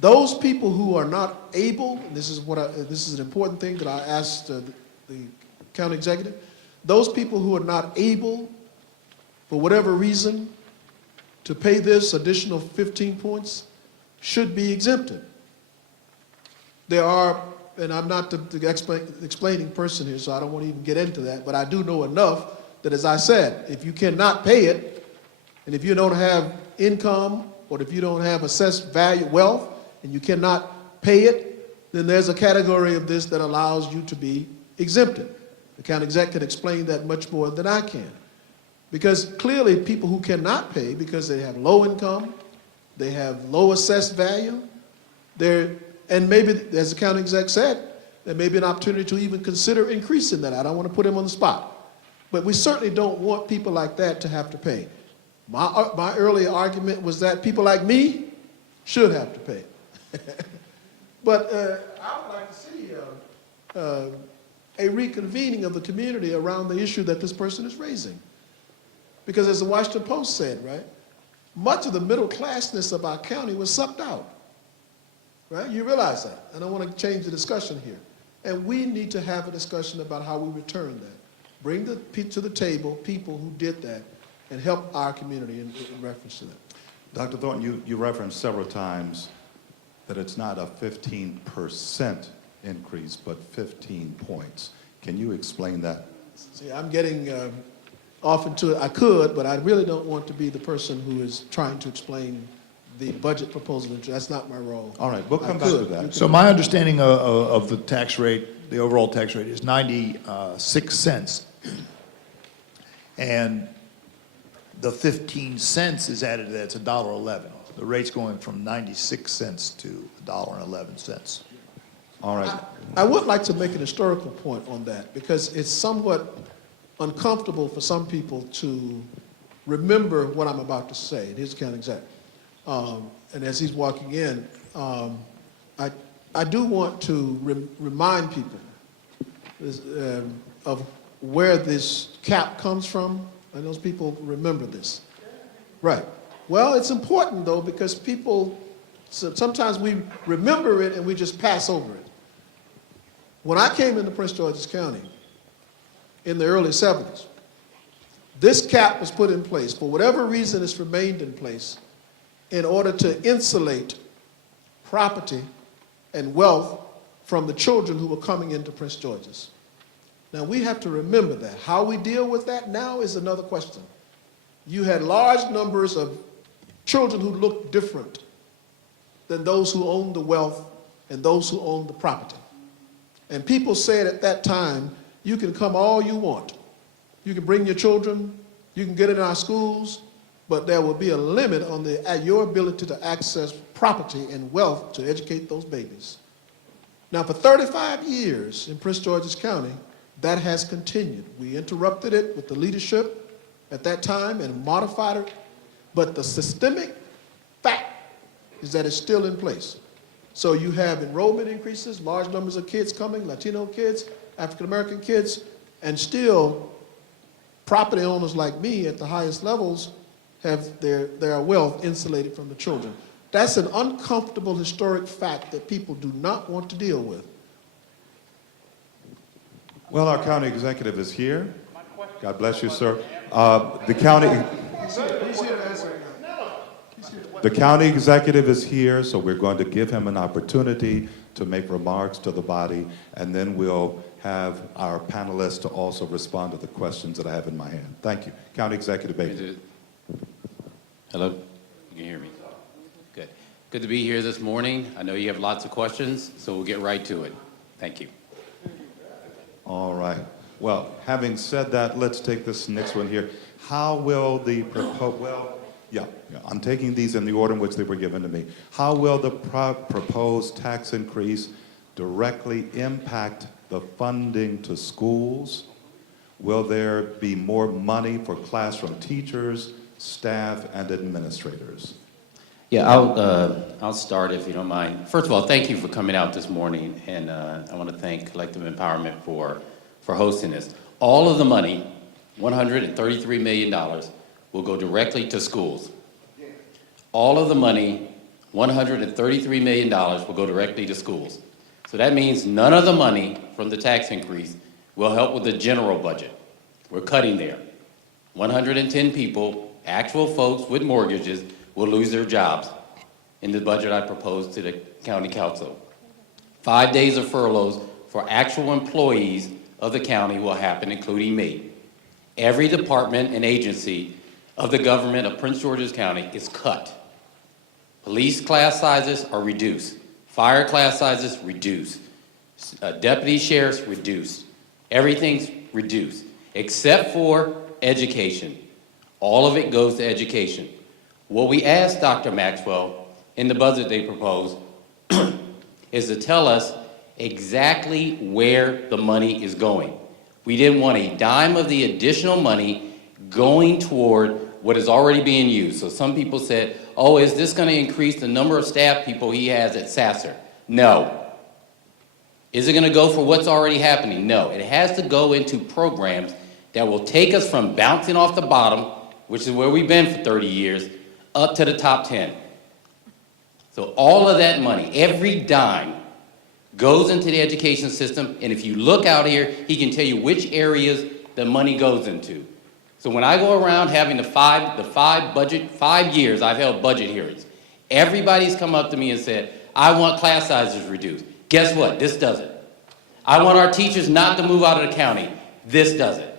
Those people who are not able, and this is an important thing that I asked the county executive, those people who are not able, for whatever reason, to pay this additional 15 points should be exempted. There are, and I'm not the explaining person here, so I don't want to even get into that, but I do know enough that, as I said, if you cannot pay it, and if you don't have income, or if you don't have assessed value, wealth, and you cannot pay it, then there's a category of this that allows you to be exempted. The county exec can explain that much more than I can. Because clearly people who cannot pay because they have low income, they have low assessed value, and maybe, as the county exec said, there may be an opportunity to even consider increasing that. I don't want to put him on the spot. But we certainly don't want people like that to have to pay. My earlier argument was that people like me should have to pay. But I would like to see a reconvening of the community around the issue that this person is raising. Because as the Washington Post said, right, much of the middle classness of our county was sucked out. Right? You realize that. And I want to change the discussion here. And we need to have a discussion about how we return that. Bring to the table people who did that and help our community in reference to that. Dr. Thornton, you referenced several times that it's not a 15% increase, but 15 points. Can you explain that? See, I'm getting off into it. I could, but I really don't want to be the person who is trying to explain the budget proposal. That's not my role. All right, we'll come back to that. So my understanding of the tax rate, the overall tax rate is 96 cents. And the 15 cents is added to that, it's $1.11. The rate's going from 96 cents to $1.11. All right. I would like to make an historical point on that because it's somewhat uncomfortable for some people to remember what I'm about to say. It is county exec. And as he's walking in, I do want to remind people of where this cap comes from, and those people remember this. Right. Well, it's important, though, because people, sometimes we remember it and we just pass over it. When I came into Prince George's County in the early 70s, this cap was put in place. For whatever reason, it's remained in place in order to insulate property and wealth from the children who were coming into Prince George's. Now, we have to remember that. How we deal with that now is another question. You had large numbers of children who looked different than those who owned the wealth and those who owned the property. And people said at that time, you can come all you want. You can bring your children, you can get in our schools, but there will be a limit on your ability to access property and wealth to educate those babies. Now, for 35 years in Prince George's County, that has continued. We interrupted it with the leadership at that time and modified it, but the systemic fact is that it's still in place. So you have enrollment increases, large numbers of kids coming, Latino kids, African-American kids, and still property owners like me at the highest levels have their wealth insulated from the children. That's an uncomfortable historic fact that people do not want to deal with. Well, our county executive is here. God bless you, sir. The county executive is here, so we're going to give him an opportunity to make remarks to the body, and then we'll have our panelists to also respond to the questions that I have in my hand. Thank you. County Executive Baker. Hello? You can hear me? Good. Good to be here this morning. I know you have lots of questions, so we'll get right to it. Thank you. All right. Well, having said that, let's take this next one here. How will the I'm taking these in the order in which they were given to me. How will the proposed tax increase directly impact the funding to schools? Will there be more money for classroom teachers, staff, and administrators? Yeah, I'll start if you don't mind. First of all, thank you for coming out this morning, and I want to thank Collective Empowerment for hosting this. All of the money, $133 million, will go directly to schools. All of the money, $133 million, will go directly to schools. So that means none of the money from the tax increase will help with the general budget. We're cutting there. 110 people, actual folks with mortgages, will lose their jobs in the budget I proposed to the county council. 5 days of furloughs for actual employees of the county will happen, including me. Every department and agency of the government of Prince George's County is cut. Police class sizes are reduced. Fire class sizes reduced. Deputy sheriffs reduced. Everything's reduced, except for education. All of it goes to education. What we asked Dr. Maxwell in the budget they proposed is to tell us exactly where the money is going. We didn't want a dime of the additional money going toward what is already being used. So some people said, oh, is this going to increase the number of staff people he has at Sasser? No. Is it going to go for what's already happening? No. It has to go into programs that will take us from bouncing off the bottom, which is where we've been for 30 years, up to the top 10. So all of that money, every dime, goes into the education system, and if you look out here, he can tell you which areas the money goes into. So when I go around having the 5 years I've held budget hearings, everybody's come up to me and said, I want class sizes reduced. Guess what? This does it. I want our teachers not to move out of the county. This does it.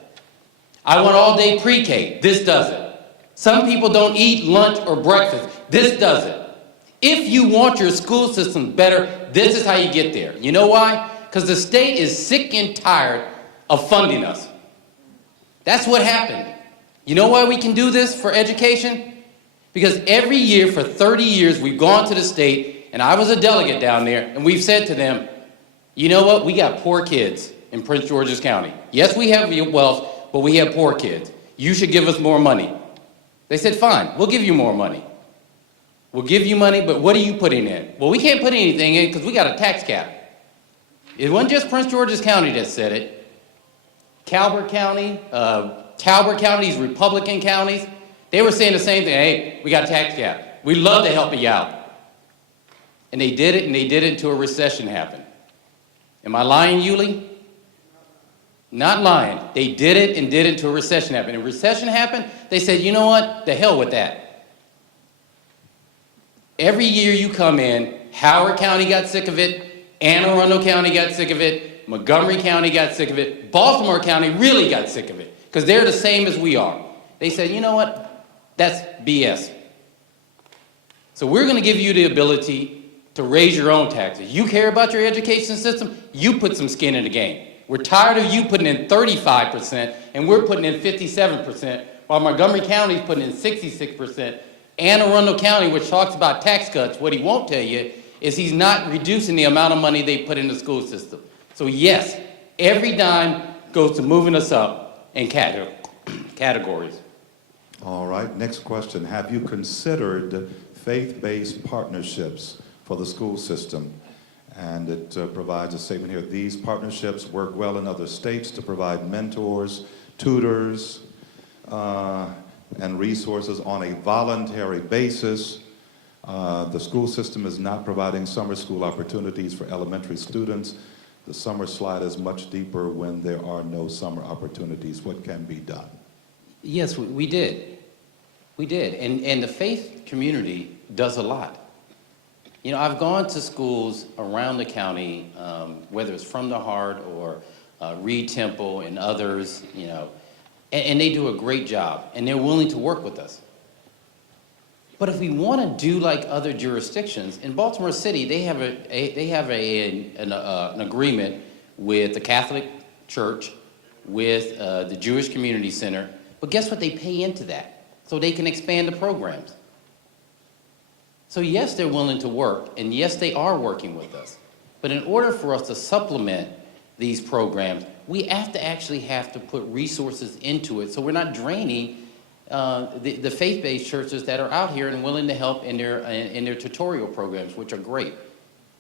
I want all-day pre-K. This does it. Some people don't eat lunch or breakfast. This does it. If you want your school system better, this is how you get there. You know why? Because the state is sick and tired of funding us. That's what happened. You know why we can do this for education? Because every year for 30 years we've gone to the state, and I was a delegate down there, and we've said to them, you know what? We got poor kids in Prince George's County. Yes, we have wealth, but we have poor kids. You should give us more money. They said, fine, we'll give you more money. We'll give you money, but what are you putting in? Well, we can't put anything in because we got a tax cap. It wasn't just Prince George's County that said it. Talbot County, these Republican counties, they were saying the same thing. Hey, we got a tax cap. We'd love to help you out. And they did it, and they did it until a recession happened. Am I lying, Yulee? Not lying. They did it and did it until a recession happened. And a recession happened, they said, you know what? The hell with that. Every year you come in, Howard County got sick of it, Anne Arundel County got sick of it, Montgomery County got sick of it, Baltimore County really got sick of it, because they're the same as we are. They said, you know what? That's BS. So we're going to give you the ability to raise your own taxes. You care about your education system? You put some skin in the game. We're tired of you putting in 35%, and we're putting in 57%, while Montgomery County is putting in 66%. Anne Arundel County, which talks about tax cuts, what he won't tell you is he's not reducing the amount of money they put in the school system. So yes, every dime goes to moving us up in categories. All right, next question. Have you considered faith-based partnerships for the school system? And it provides a statement here. These partnerships work well in other states to provide mentors, tutors, and resources on a voluntary basis. The school system is not providing summer school opportunities for elementary students. The summer slide is much deeper when there are no summer opportunities. What can be done? Yes, we did. We did. And the faith community does a lot. You know, I've gone to schools around the county, whether it's From the Heart or Reed Temple and others, you know, and they do a great job, and they're willing to work with us. But if we want to do like other jurisdictions, in Baltimore City, they have an agreement with the Catholic Church, with the Jewish Community Center, but guess what? They pay into that so they can expand the programs. So yes, they're willing to work, and yes, they are working with us. But in order for us to supplement these programs, we have to put resources into it so we're not draining the faith-based churches that are out here and willing to help in their tutorial programs, which are great.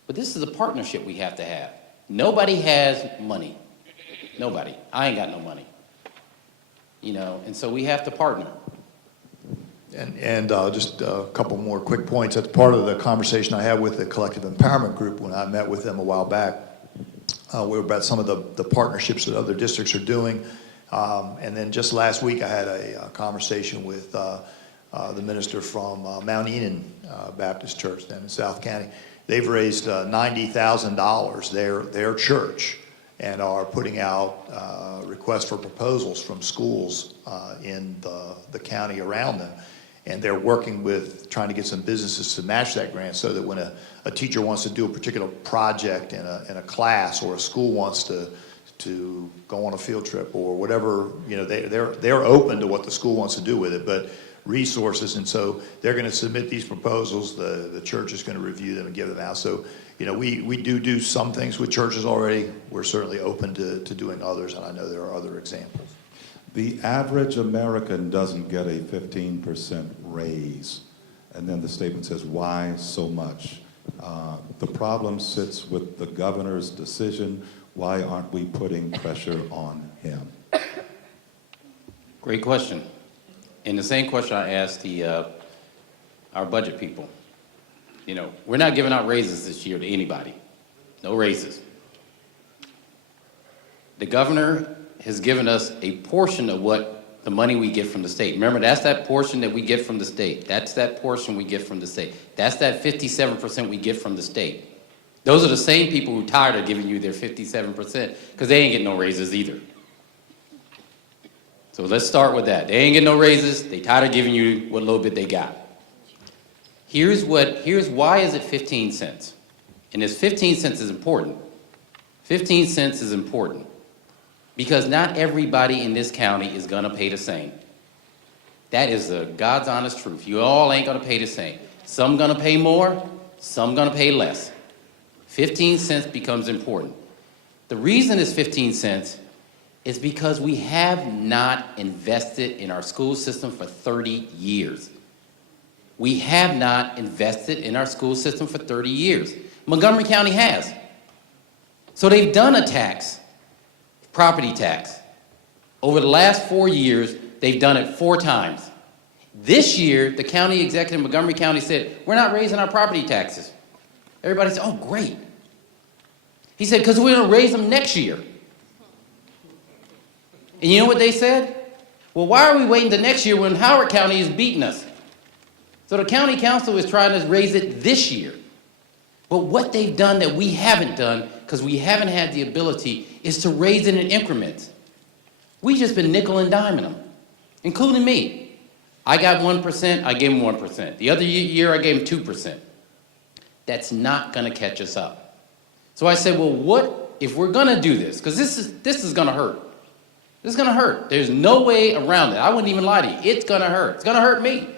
But this is a partnership we have to have. Nobody has money. Nobody. I ain't got no money. You know, and so we have to partner. And just a couple more quick points. That's part of the conversation I had with the Collective Empowerment Group when I met with them a while back. We were about some of the partnerships that other districts are doing. And then just last week I had a conversation with the minister from Mount Enon Baptist Church down in South County. They've raised $90,000, their church, and are putting out requests for proposals from schools in the county around them. And they're working with trying to get some businesses to match that grant so that when a teacher wants to do a particular project in a class, or a school wants to to go on a field trip or whatever, they're open to what the school wants to do with it, but resources, and so they're going to submit these proposals, the church is going to review them and give them out. So, we do some things with churches already. We're certainly open to doing others, and I know there are other examples. The average American doesn't get a 15% raise. And then the statement says, why so much? The problem sits with the governor's decision. Why aren't we putting pressure on him? Great question. And the same question I asked our budget people. We're not giving out raises this year to anybody. No raises. The governor has given us a portion of what the money we get from the state. Remember, that's that portion that we get from the state. That's that portion we get from the state. That's that 57% we get from the state. Those are the same people who are tired of giving you their 57% because they ain't getting no raises either. So let's start with that. They ain't getting no raises. They tired of giving you what little bit they got. Here's why is it 15 cents? And this 15 cents is important. 15 cents is important because not everybody in this county is going to pay the same. That is the God's honest truth. You all ain't going to pay the same. Some going to pay more, some going to pay less. 15 cents becomes important. The reason it's 15 cents is because we have not invested in our school system for 30 years. We have not invested in our school system for 30 years. Montgomery County has. So they've done a tax, property tax. Over the last 4 years, they've done it 4 times. This year, the county executive in Montgomery County said, we're not raising our property taxes. Everybody said, oh, great. He said, because we're going to raise them next year. And you know what they said? Well, why are we waiting to next year when Howard County is beating us? So the county council is trying to raise it this year. But what they've done that we haven't done, because we haven't had the ability, is to raise it in increments. We've just been nickel and diming them, including me. I got 1%, I gave them 1%. The other year, I gave them 2%. That's not going to catch us up. So I said, well, what if we're going to do this? Because this is going to hurt. This is going to hurt. There's no way around it. I wouldn't even lie to you. It's going to hurt. It's going to hurt me.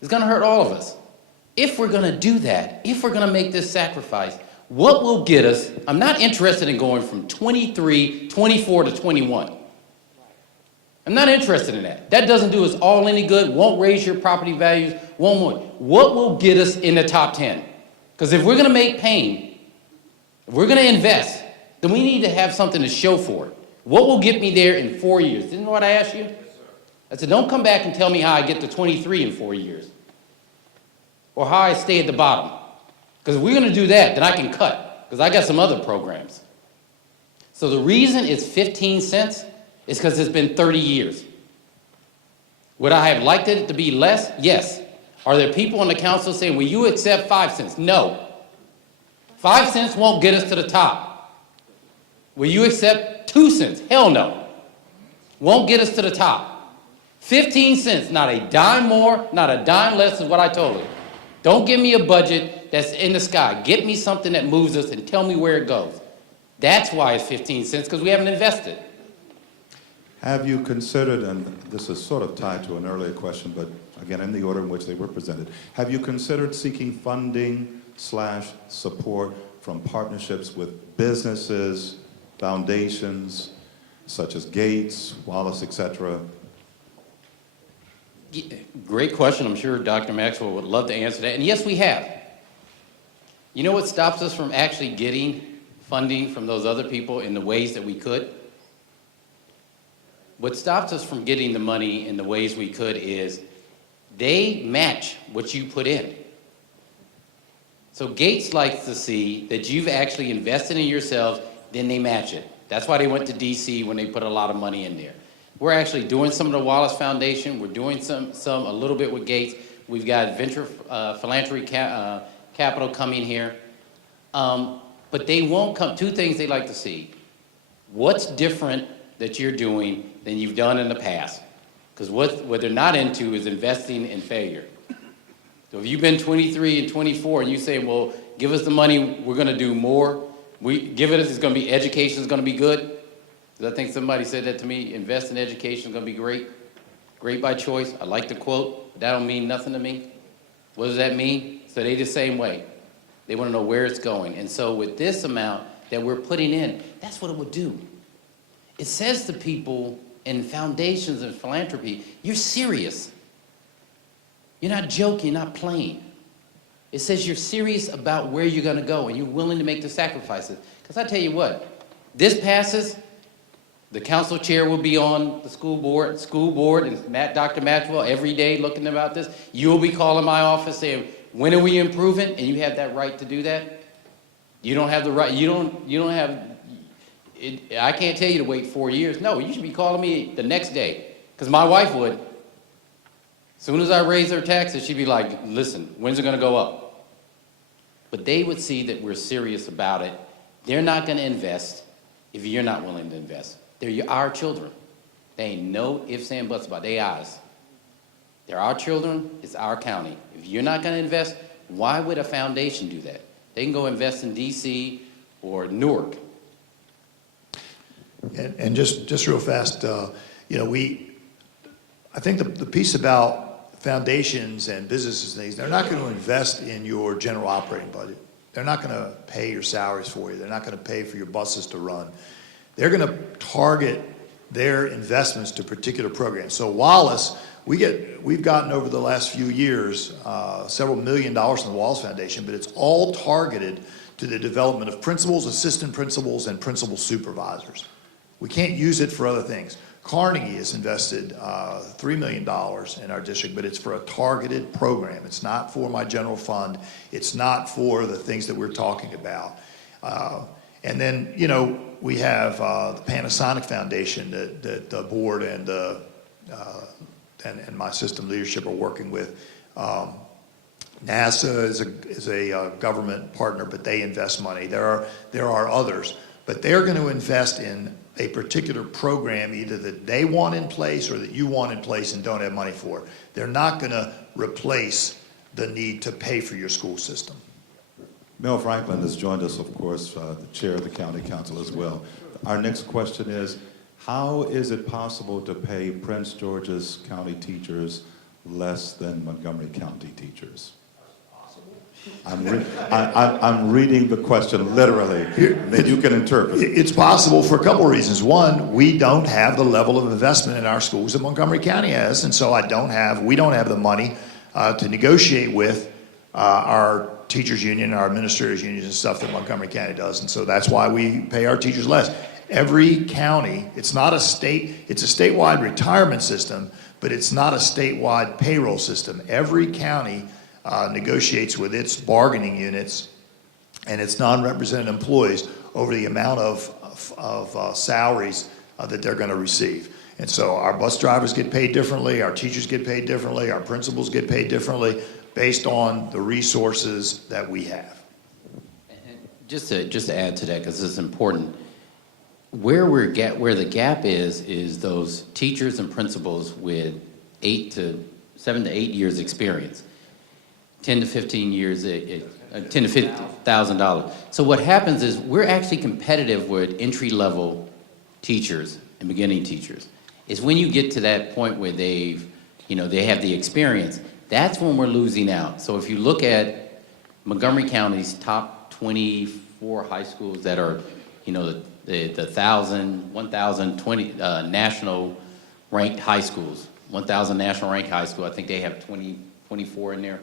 It's going to hurt all of us. If we're going to do that, if we're going to make this sacrifice, what will get us? I'm not interested in going from 23, 24 to 21. I'm not interested in that. That doesn't do us all any good, won't raise your property values, won't. What will get us in the top 10? Because if we're going to make pain, if we're going to invest, then we need to have something to show for it. What will get me there in 4 years? Didn't know what I asked you? I said, don't come back and tell me how I get to 23 in 4 years. Or how I stay at the bottom. Because if we're going to do that, then I can cut. Because I got some other programs. So the reason it's 15 cents is because it's been 30 years. Would I have liked it to be less? Yes. Are there people on the council saying, will you accept 5 cents? No. 5 cents won't get us to the top. Will you accept 2 cents? Hell no. Won't get us to the top. 15 cents, not a dime more, not a dime less is what I told you. Don't give me a budget that's in the sky. Get me something that moves us and tell me where it goes. That's why it's 15 cents, because we haven't invested. Have you considered, and this is sort of tied to an earlier question, but again, in the order in which they were presented, have you considered seeking funding/support from partnerships with businesses, foundations, such as Gates, Wallace, etc.? Great question. I'm sure Dr. Maxwell would love to answer that. And yes, we have. You know what stops us from actually getting funding from those other people in the ways that we could? What stops us from getting the money in the ways we could is they match what you put in. So Gates likes to see that you've actually invested in yourselves, then they match it. That's why they went to DC when they put a lot of money in there. We're actually doing some of the Wallace Foundation. We're doing some a little bit with Gates. We've got venture philanthropy capital coming here. But they won't come. 2 things they like to see. What's different that you're doing than you've done in the past? Because what they're not into is investing in failure. So if you've been 23 and 24 and you say, well, give us the money, we're going to do more It's gonna be, education's gonna be good. 'Cause I think somebody said that to me, invest in education is gonna be great. Great by choice. I like the quote, but that don't mean nothing to me. What does that mean? So they the same way. They wanna know where it's going. And so with this amount that we're putting in, that's what it would do. It says to people in foundations and philanthropy, you're serious. You're not joking, you're not playing. It says you're serious about where you're gonna go and you're willing to make the sacrifices. Because I tell you what, this passes, the council chair will be on the school board and Dr. Maxwell every day looking about this. You'll be calling my office saying, when are we improving? And you have that right to do that. You don't have the right, you don't have, I can't tell you to wait 4 years. No, you should be calling me the next day. Because my wife would. As soon as I raise her taxes, she'd be like, listen, when's it gonna go up? But they would see that we're serious about it. They're not gonna invest if you're not willing to invest. They're our children. They ain't no ifs and buts about it. They ours. They're our children, it's our county. If you're not gonna invest, why would a foundation do that? They can go invest in DC or Newark. And just real fast, you know, I think the piece about foundations and businesses and things, they're not going to invest in your general operating budget. They're not going to pay your salaries for you. They're not going to pay for your buses to run. They're going to target their investments to particular programs. So Wallace, we've gotten over the last few years several $1 million from the Wallace Foundation, but it's all targeted to the development of principals, assistant principals, and principal supervisors. We can't use it for other things. Carnegie has invested $3 million in our district, but it's for a targeted program. It's not for my general fund. It's not for the things that we're talking about. And then, you know, we have the Panasonic Foundation that the board and my system leadership are working with. NASA is a government partner, but they invest money. There are others, but they're going to invest in a particular program either that they want in place or that you want in place and don't have money for. They're not going to replace the need to pay for your school system. Mel Franklin has joined us, of course, the chair of the county council as well. Our next question is, how is it possible to pay Prince George's County teachers less than Montgomery County teachers? I'm reading the question literally, that you can interpret. It's possible for a couple of reasons. One, we don't have the level of investment in our schools that Montgomery County has, and so we don't have the money to negotiate with our teachers union, our administrators unions and stuff that Montgomery County does, and so that's why we pay our teachers less. Every county, it's a statewide retirement system, but it's not a statewide payroll system. Every county negotiates with its bargaining units and its non-represented employees over the amount of salaries that they're going to receive. And so our bus drivers get paid differently, our teachers get paid differently, our principals get paid differently based on the resources that we have. And just to add to that, because it's important, where the gap is those teachers and principals with 7 to 8 years experience. 10 to 15 years, $10 to $50,000. So what happens is we're actually competitive with entry-level teachers and beginning teachers. It's when you get to that point where they have the experience, that's when we're losing out. So if you look at Montgomery County's top 24 high schools that are, the 1,020 national ranked high schools, 1,000 national ranked high school, I think they have 24 in there.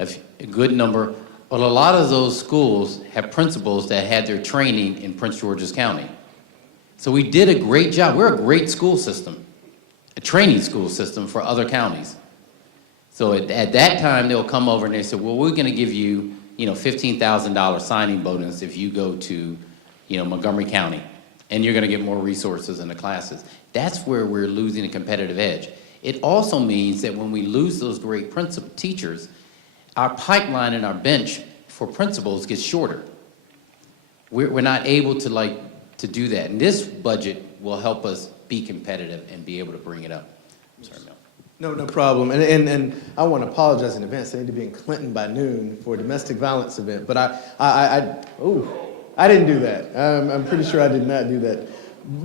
A good number, but a lot of those schools have principals that had their training in Prince George's County. So we did a great job. We're a great school system, a training school system for other counties. So at that time, they'll come over and they say, well, we're going to give you, $15,000 signing bonus if you go to, Montgomery County, and you're going to get more resources in the classes. That's where we're losing a competitive edge. It also means that when we lose those great teachers, our pipeline and our bench for principals gets shorter. We're not able to do that. And this budget will help us be competitive and be able to bring it up. I'm sorry, Mel. No problem. And I want to apologize in advance. I need to be in Clinton by noon for a domestic violence event. But I I didn't do that. I'm pretty sure I did not do that.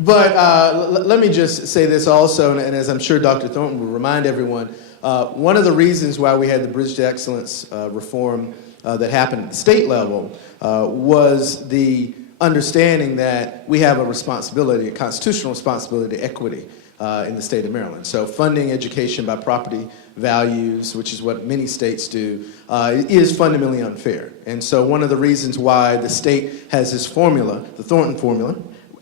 But let me just say this also, and as I'm sure Dr. Thornton will remind everyone, one of the reasons why we had the Bridge to Excellence reform that happened at the state level was the understanding that we have a responsibility, a constitutional responsibility to equity in the state of Maryland. So funding education by property values, which is what many states do, is fundamentally unfair. And so one of the reasons why the state has this formula, the Thornton formula,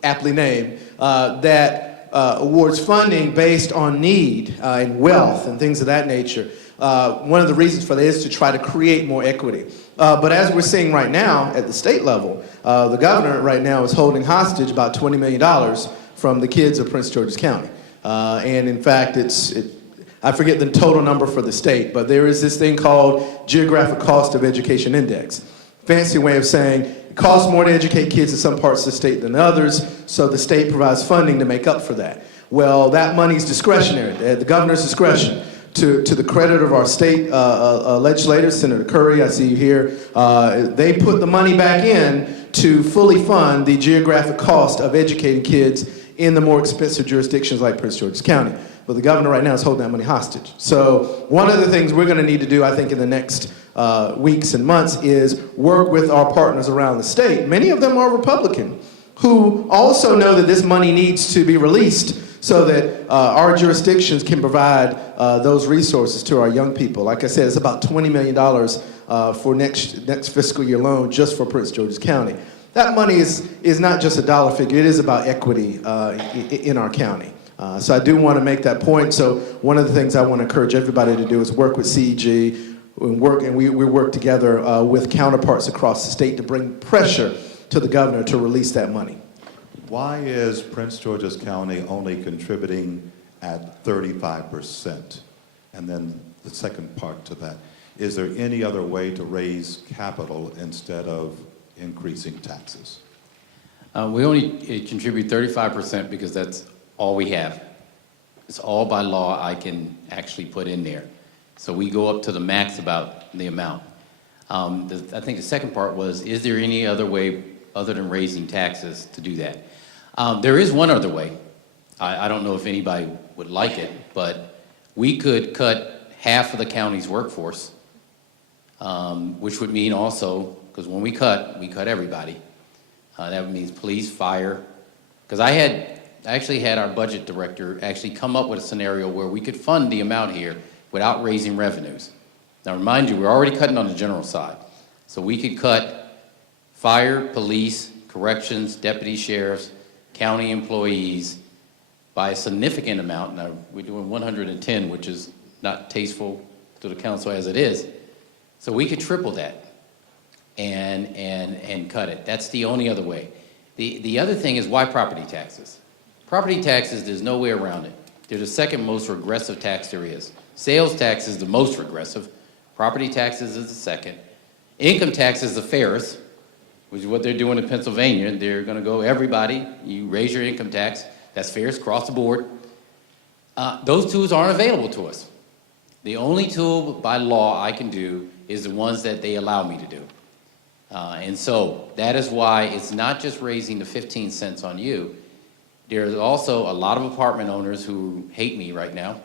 aptly named, that awards funding based on need and wealth and things of that nature. One of the reasons for that is to try to create more equity. But as we're seeing right now at the state level, the governor right now is holding hostage about $20 million from the kids of Prince George's County. And in fact, I forget the total number for the state, but there is this thing called Geographic Cost of Education Index. Fancy way of saying it costs more to educate kids in some parts of the state than others, so the state provides funding to make up for that. Well, that money is discretionary, at the governor's discretion. To the credit of our state legislators, Senator Curry, I see you here, they put the money back in to fully fund the geographic cost of educating kids in the more expensive jurisdictions like Prince George's County. But the governor right now is holding that money hostage. So one of the things we're going to need to do, I think, in the next weeks and months is work with our partners around the state. Many of them are Republican, who also know that this money needs to be released so that our jurisdictions can provide those resources to our young people. Like I said, it's about $20 million for next fiscal year alone just for Prince George's County. That money is not just a dollar figure, it is about equity in our county. So I do want to make that point. So one of the things I want to encourage everybody to do is work with CEG and we work together with counterparts across the state to bring pressure to the governor to release that money. Why is Prince George's County only contributing at 35%? And then the second part to that, is there any other way to raise capital instead of increasing taxes? We only contribute 35% because that's all we have. It's all by law I can actually put in there. So we go up to the max about the amount. I think the second part was, is there any other way other than raising taxes to do that? There is one other way. I don't know if anybody would like it, but we could cut half of the county's workforce, which would mean also, because when we cut everybody. That means police, fire. Because I actually had our budget director actually come up with a scenario where we could fund the amount here without raising revenues. Now remind you, we're already cutting on the general side. So we could cut fire, police, corrections, deputy sheriffs, county employees by a significant amount. Now we're doing 110, which is not tasteful to the council as it is. So we could triple that and cut it. That's the only other way. The other thing is, why property taxes? Property taxes, there's no way around it. They're the second most regressive tax there is. Sales tax is the most regressive. Property taxes is the second. Income tax is the fairest, which is what they're doing in Pennsylvania. They're going to go, everybody, you raise your income tax. That's fair, it's across the board. Those tools aren't available to us. The only tool by law I can do is the ones that they allow me to do. And so that is why it's not just raising the 15 cents on you. There's also a lot of apartment owners who hate me right now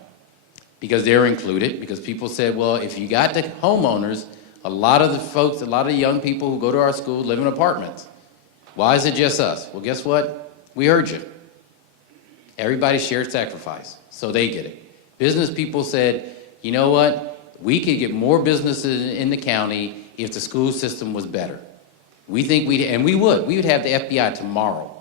because they're included, because people said, well, if you got the homeowners, a lot of the folks, a lot of young people who go to our school live in apartments. Why is it just us? Well, guess what? We heard you. Everybody shared sacrifice, so they get it. Business people said, you know what? We could get more businesses in the county if the school system was better. We think we would have the FBI tomorrow.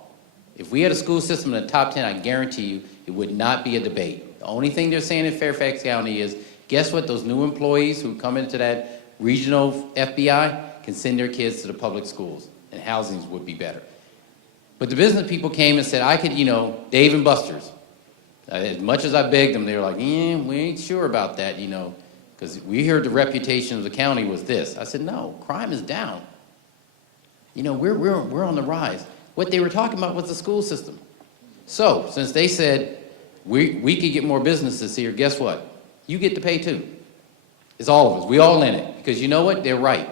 If we had a school system in the top 10, I guarantee you it would not be a debate. The only thing they're saying in Fairfax County is, guess what? Those new employees who come into that regional FBI can send their kids to the public schools, and housings would be better. But the business people came and said, I could, Dave and Buster's. As much as I begged them, they were like, we ain't sure about that, because we heard the reputation of the county was this. I said, no, crime is down. We're on the rise. What they were talking about was the school system. So, since they said we could get more businesses here, guess what? You get to pay too. It's all of us. We all in it. Because you know what? They're right.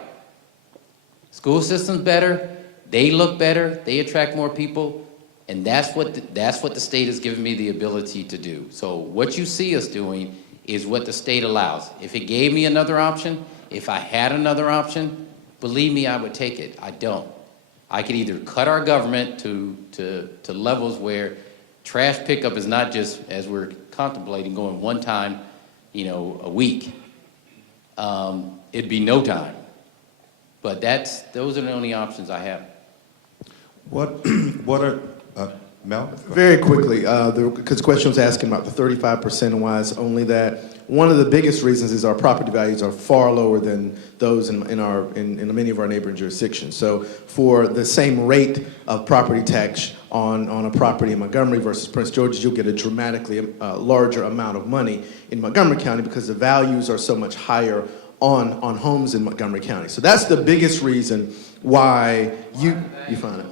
School system's better. They look better, they attract more people, and that's what the state has given me the ability to do. So what you see us doing is what the state allows. If it gave me another option, if I had another option, believe me, I would take it. I don't. I could either cut our government to levels where trash pickup is not just, as we're contemplating, going one time, a week. It'd be no time. But those are the only options I have. What are, Mel? Very quickly, because the question was asking about the 35% and why it's only that. One of the biggest reasons is our property values are far lower than those in many of our neighboring jurisdictions. So for the same rate of property tax on a property in Montgomery versus Prince George's, you'll get a dramatically larger amount of money in Montgomery County because the values are so much higher on homes in Montgomery County. So that's the biggest reason why you find it.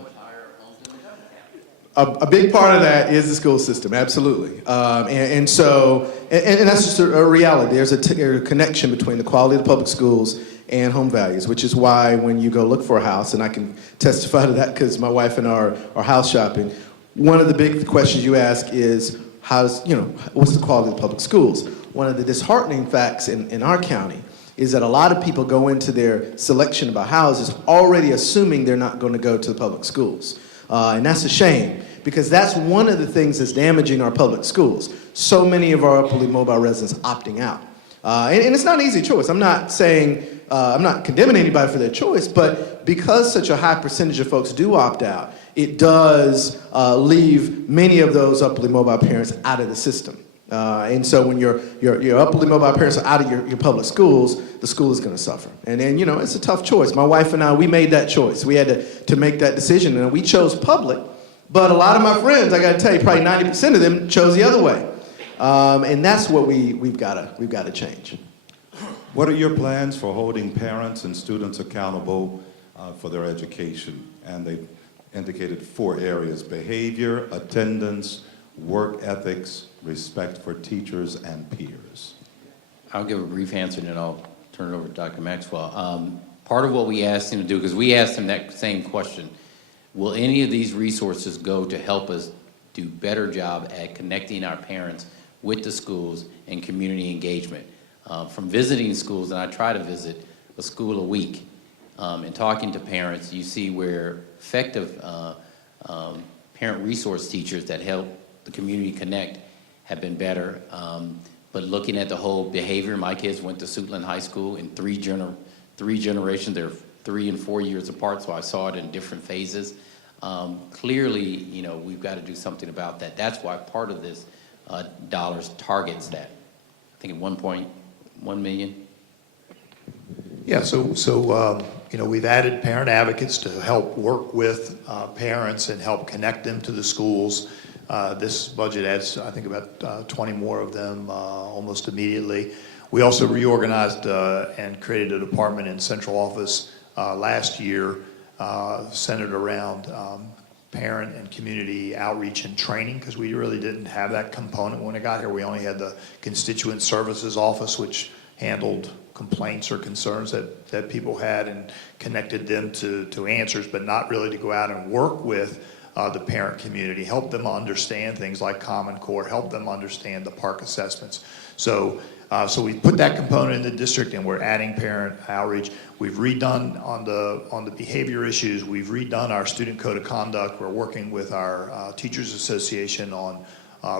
A big part of that is the school system, absolutely. And that's just a reality. There's a connection between the quality of the public schools and home values, which is why when you go look for a house, and I can testify to that because my wife and I are house shopping, one of the big questions you ask is, what's the quality of the public schools? One of the disheartening facts in our county is that a lot of people go into their selection about houses already assuming they're not going to go to the public schools. And that's a shame, because that's one of the things that's damaging our public schools. So many of our upwardly mobile residents opting out. And it's not an easy choice. I'm not saying, I'm not condemning anybody for their choice, but because such a high percentage of folks do opt out, it does leave many of those upwardly mobile parents out of the system. And so when your upwardly mobile parents are out of your public schools, the school is going to suffer. And then, it's a tough choice. My wife and I, we made that choice. We had to make that decision, and we chose public. But a lot of my friends, I got to tell you, probably 90% of them chose the other way. And that's what we've got to change. What are your plans for holding parents and students accountable for their education? And they indicated 4 areas: behavior, attendance, work ethics, respect for teachers and peers. I'll give a brief answer and then I'll turn it over to Dr. Maxwell. Part of what we asked him to do, because we asked him that same question, will any of these resources go to help us do a better job at connecting our parents with the schools and community engagement? From visiting schools, and I try to visit a school a week, and talking to parents, you see where effective parent resource teachers that help the community connect have been better. But looking at the whole behavior, my kids went to Suitland High School in three generations. They're 3 and 4 years apart, so I saw it in different phases. Clearly, we've got to do something about that. That's why part of this dollars targets that. I think at 1.1 million. Yeah, so we've added parent advocates to help work with parents and help connect them to the schools. This budget adds, I think, about 20 more of them almost immediately. We also reorganized and created a department in central office last year centered around parent and community outreach and training, because we really didn't have that component when I got here. We only had the constituent services office, which handled complaints or concerns that people had and connected them to answers, but not really to go out and work with the parent community, help them understand things like Common Core, help them understand the park assessments. So we put that component in the district, and we're adding parent outreach. We've redone on the behavior issues. We've redone our student code of conduct. We're working with our Teachers Association on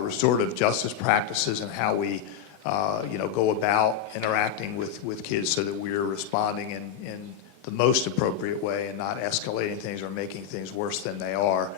restorative justice practices and how we go about interacting with kids so that we're responding in the most appropriate way and not escalating things or making things worse than they are.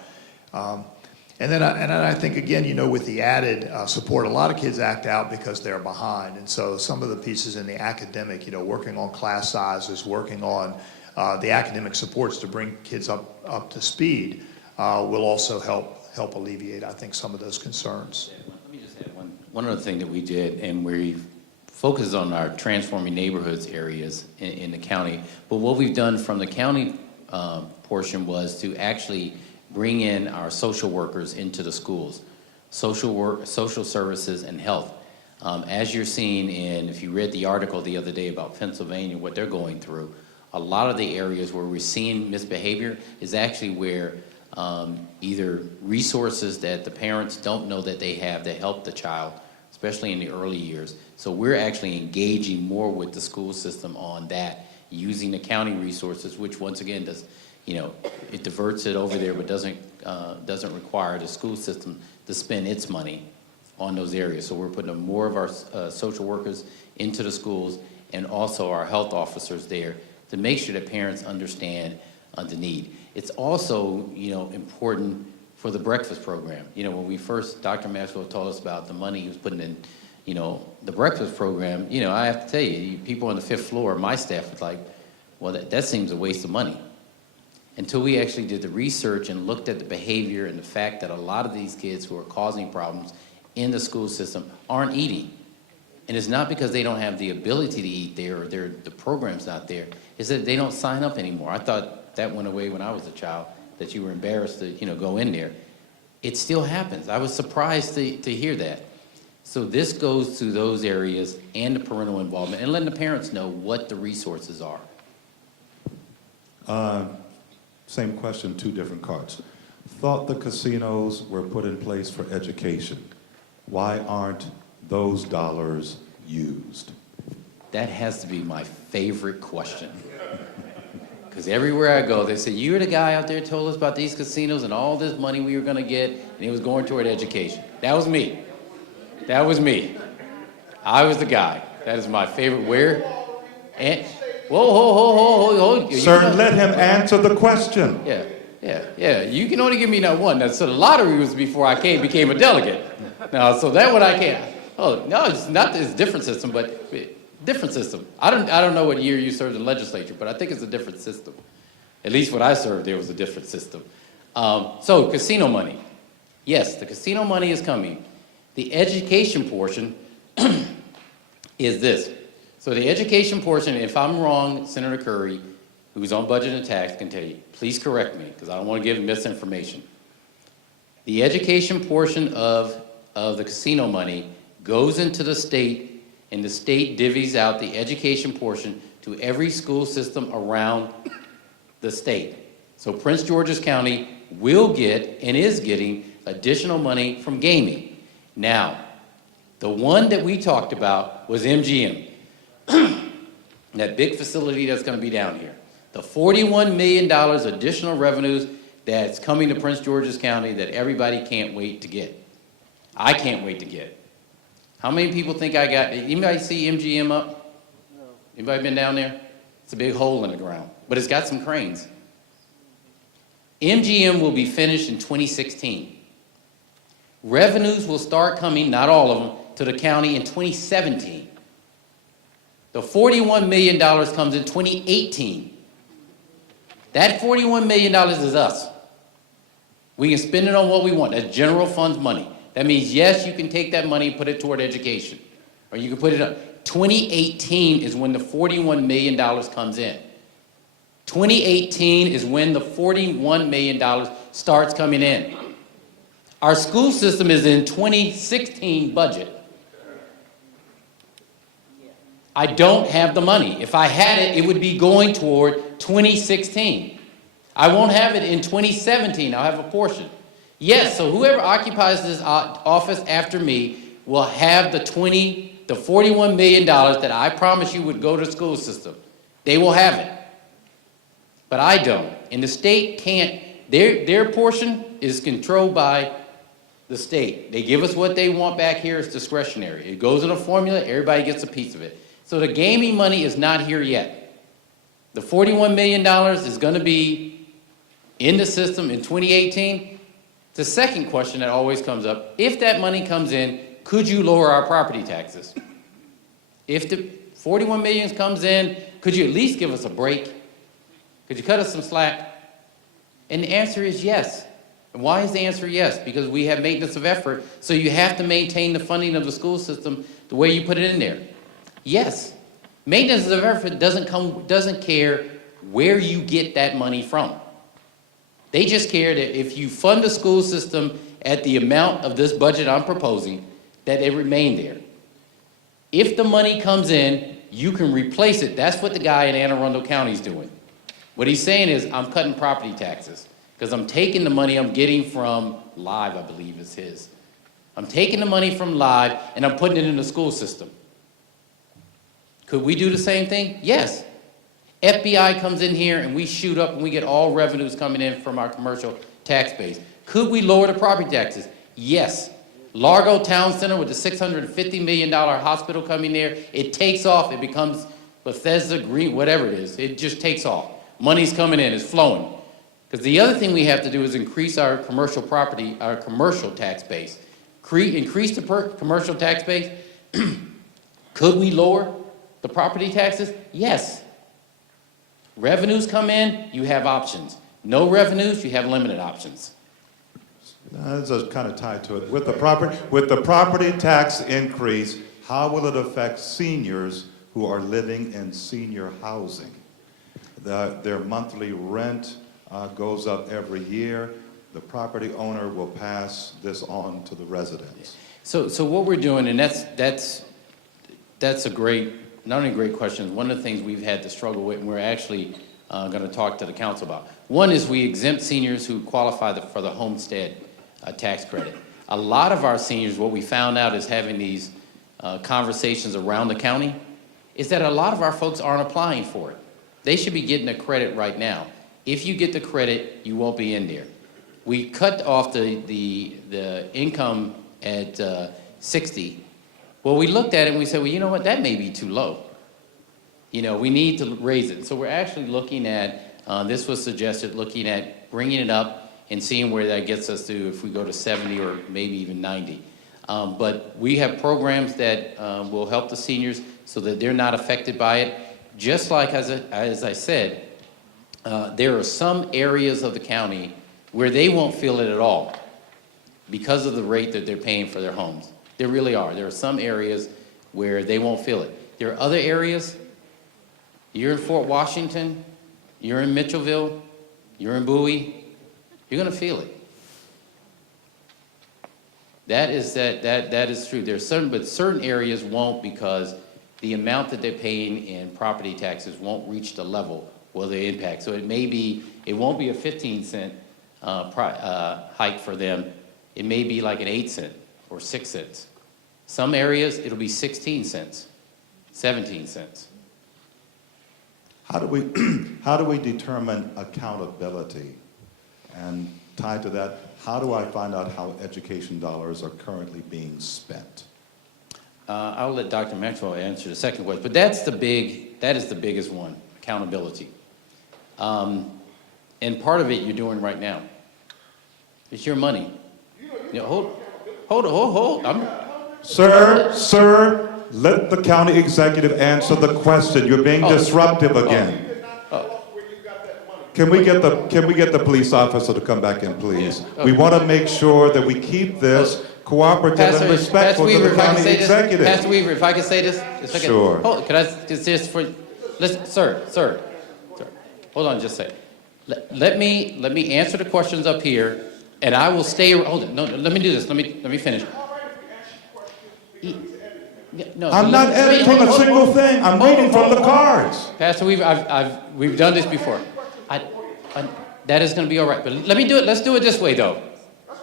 And then I think, again, with the added support, a lot of kids act out because they're behind. And so some of the pieces in the academic, working on class sizes, working on the academic supports to bring kids up to speed will also help alleviate, I think, some of those concerns. Let me just add one other thing that we did, and we focused on our transforming neighborhoods areas in the county. But what we've done from the county portion was to actually bring in our social workers into the schools, social services, and health. As you're seeing if you read the article the other day about Pennsylvania, what they're going through, a lot of the areas where we're seeing misbehavior is actually where either resources that the parents don't know that they have that help the child, especially in the early years. So we're actually engaging more with the school system on that, using the county resources, which once again does, it diverts it over there, but doesn't require the school system to spend its money on those areas. So we're putting more of our social workers into the schools and also our health officers there to make sure that parents understand the need. It's also, important for the breakfast program. When we first, Dr. Maxwell told us about the money he was putting in, the breakfast program, I have to tell you, people on the 5th floor, my staff was like, well, that seems a waste of money. Until we actually did the research and looked at the behavior and the fact that a lot of these kids who are causing problems in the school system aren't eating. And it's not because they don't have the ability to eat there or the program's not there. It's that they don't sign up anymore. I thought that went away when I was a child, that you were embarrassed to, go in there. It still happens. I was surprised to hear that. So this goes to those areas and the parental involvement and letting the parents know what the resources are. Same question, two different cards. Thought the casinos were put in place for education. Why aren't those dollars used? That has to be my favorite question. Because everywhere I go, they say, you're the guy out there who told us about these casinos and all this money we were going to get, and it was going toward education. That was me. That was me. I was the guy. That is my favorite. Where? And, whoa. Sir, let him answer the question. Yeah. You can only give me that one. So the lottery was before I became a delegate. Now, so that one I can't. Oh, no, it's not this different system, but different system. I don't know what year you served in the legislature, but I think it's a different system. At least when I served, there was a different system. So casino money. Yes, the casino money is coming. The education portion is this. So the education portion, if I'm wrong, Senator Curry, who's on budget and tax, can tell you. Please correct me, because I don't want to give misinformation. The education portion of the casino money goes into the state, and the state divvies out the education portion to every school system around the state. So Prince George's County will get and is getting additional money from gaming. Now, the one that we talked about was MGM, that big facility that's going to be down here. The $41 million additional revenues that's coming to Prince George's County that everybody can't wait to get. I can't wait to get. How many people think I got? Anybody see MGM up? No. Anybody been down there? It's a big hole in the ground, but it's got some cranes. MGM will be finished in 2016. Revenues will start coming, not all of them, to the county in 2017. The $41 million comes in 2018. That $41 million is us. We can spend it on what we want. That's general funds money. That means, yes, you can take that money and put it toward education. Or you can put it up. 2018 is when the $41 million comes in. 2018 is when the $41 million starts coming in. Our school system is in 2016 budget. I don't have the money. If I had it, it would be going toward 2016. I won't have it in 2017. I'll have a portion. Yes, so whoever occupies this office after me will have the $41 million that I promised you would go to the school system. They will have it. But I don't. And the state can't. Their portion is controlled by the state. They give us what they want back here. It's discretionary. It goes in a formula. Everybody gets a piece of it. So the gaming money is not here yet. The $41 million is going to be in the system in 2018. The second question that always comes up, if that money comes in, could you lower our property taxes? If the $41 million comes in, could you at least give us a break? Could you cut us some slack? And the answer is yes. And why is the answer yes? Because we have maintenance of effort, so you have to maintain the funding of the school system the way you put it in there. Yes. Maintenance of effort doesn't care where you get that money from. They just care that if you fund the school system at the amount of this budget I'm proposing, that it remain there. If the money comes in, you can replace it. That's what the guy in Anne Arundel County is doing. What he's saying is, I'm cutting property taxes because I'm taking the money I'm getting from Live, I believe is his. I'm taking the money from Live and I'm putting it in the school system. Could we do the same thing? Yes. FBI comes in here and we shoot up and we get all revenues coming in from our commercial tax base. Could we lower the property taxes? Yes. Largo Town Center with the $650 million hospital coming there, it takes off, it becomes Bethesda Green, whatever it is, it just takes off. Money's coming in, it's flowing. Because the other thing we have to do is increase our commercial property, our commercial tax base. Increase the commercial tax base. Could we lower the property taxes? Yes. Revenues come in, you have options. No revenues, you have limited options. That's kind of tied to it. With the property tax increase, how will it affect seniors who are living in senior housing? Their monthly rent goes up every year. The property owner will pass this on to the residents. So what we're doing, and that's a great, not only a great question, one of the things we've had to struggle with, and we're actually going to talk to the council about. One is we exempt seniors who qualify for the homestead tax credit. A lot of our seniors, what we found out is having these conversations around the county, is that a lot of our folks aren't applying for it. They should be getting a credit right now. If you get the credit, you won't be in there. We cut off the income at 60. Well, we looked at it and we said, well, you know what, that may be too low. You know, we need to raise it. So we're actually looking at, this was suggested, looking at bringing it up and seeing where that gets us to if we go to 70 or maybe even 90. But we have programs that will help the seniors so that they're not affected by it. Just like, as I said, there are some areas of the county where they won't feel it at all because of the rate that they're paying for their homes. There really are. There are some areas where they won't feel it. There are other areas, you're in Fort Washington, you're in Mitchellville, you're in Bowie, you're going to feel it. That is true. There's certain areas won't, because the amount that they're paying in property taxes won't reach the level where they impact. So it won't be a 15-cent hike for them. It may be like an 8-cent or 6 cents. Some areas it'll be 16 cents, 17 cents. How do we determine accountability? And tied to that, how do I find out how education dollars are currently being spent? I'll let Dr. Maxwell answer the second question, but that is the biggest one, accountability. And part of it you're doing right now. It's your money. You know, hold. Sir, let the county executive answer the question. You're being disruptive again. Can we get the police officer to come back in, please? Yeah. Okay. We want to make sure that we keep this cooperative and respectful to the county executive. Pastor Weaver, if I could say this? Sure. Could I just listen, sir. Hold on just a second. Let me answer the questions up here, and I will stay. Hold on. No, let me do this. Let me finish. No, I'm not editing a single thing. I'm reading from the cards. Pastor Weaver, we've done this before. That is going to be all right. But let me do it. Let's do it this way, though.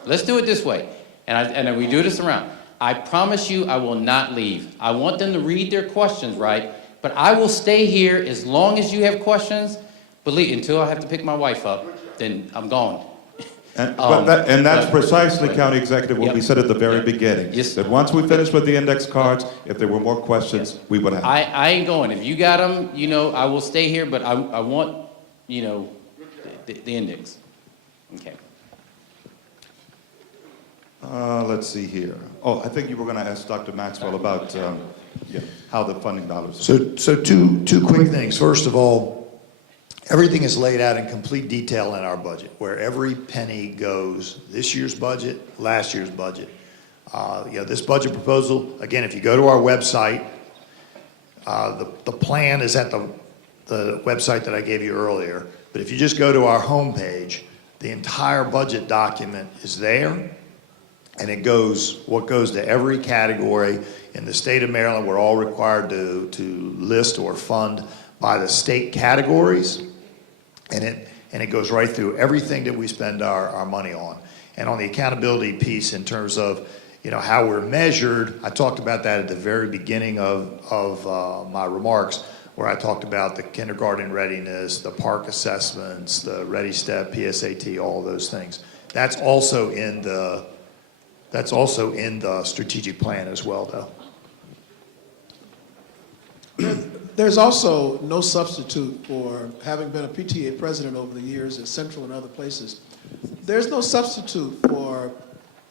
Let's do it this way. And we do this around. I promise you I will not leave. I want them to read their questions right, but I will stay here as long as you have questions. Believe, until I have to pick my wife up, then I'm gone. And that's precisely, County Executive, what we said at the very beginning. Yes. That once we finish with the index cards, if there were more questions, we would have. I ain't going. If you got them, I will stay here, but I want, the index. Okay. Let's see here. Oh, I think you were going to ask Dr. Maxwell about how the funding dollars. So two quick things. First of all, everything is laid out in complete detail in our budget, where every penny goes. This year's budget, last year's budget. This budget proposal, again, if you go to our website, the plan is at the website that I gave you earlier. But if you just go to our homepage, the entire budget document is there. And it goes, what goes to every category in the state of Maryland, we're all required to list or fund by the state categories. And it goes right through everything that we spend our money on. And on the accountability piece in terms of, how we're measured, I talked about that at the very beginning of my remarks, where I talked about the kindergarten readiness, the park assessments, the Ready Step, PSAT, all those things. That's also in the strategic plan as well, though. There's also no substitute for having been a PTA president over the years at Central and other places. There's no substitute for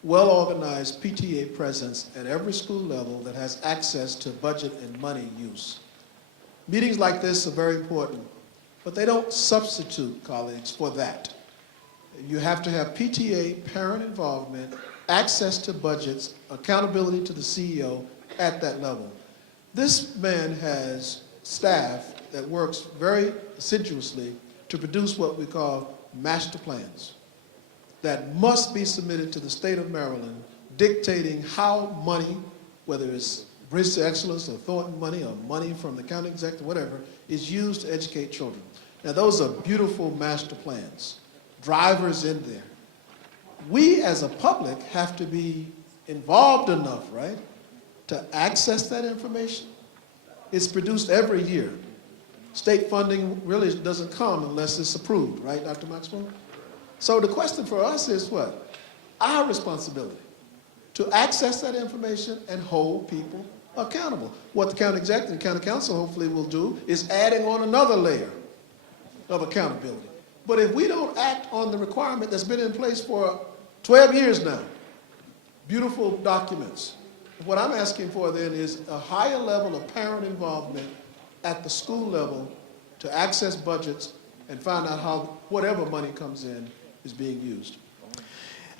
well-organized PTA presence at every school level that has access to budget and money use. Meetings like this are very important, but they don't substitute, colleagues, for that. You have to have PTA parent involvement, access to budgets, accountability to the CEO at that level. This man has staff that works very assiduously to produce what we call master plans that must be submitted to the state of Maryland, dictating how money, whether it's Bridge to Excellence or Thornton money or money from the county executive, whatever, is used to educate children. Now those are beautiful master plans, drivers in there. We as a public have to be involved enough, right, to access that information. It's produced every year. State funding really doesn't come unless it's approved, right, Dr. Maxwell? So the question for us is what? Our responsibility to access that information and hold people accountable. What the county executive and county council hopefully will do is adding on another layer of accountability. But if we don't act on the requirement that's been in place for 12 years now, beautiful documents, what I'm asking for then is a higher level of parent involvement at the school level to access budgets and find out how whatever money comes in is being used.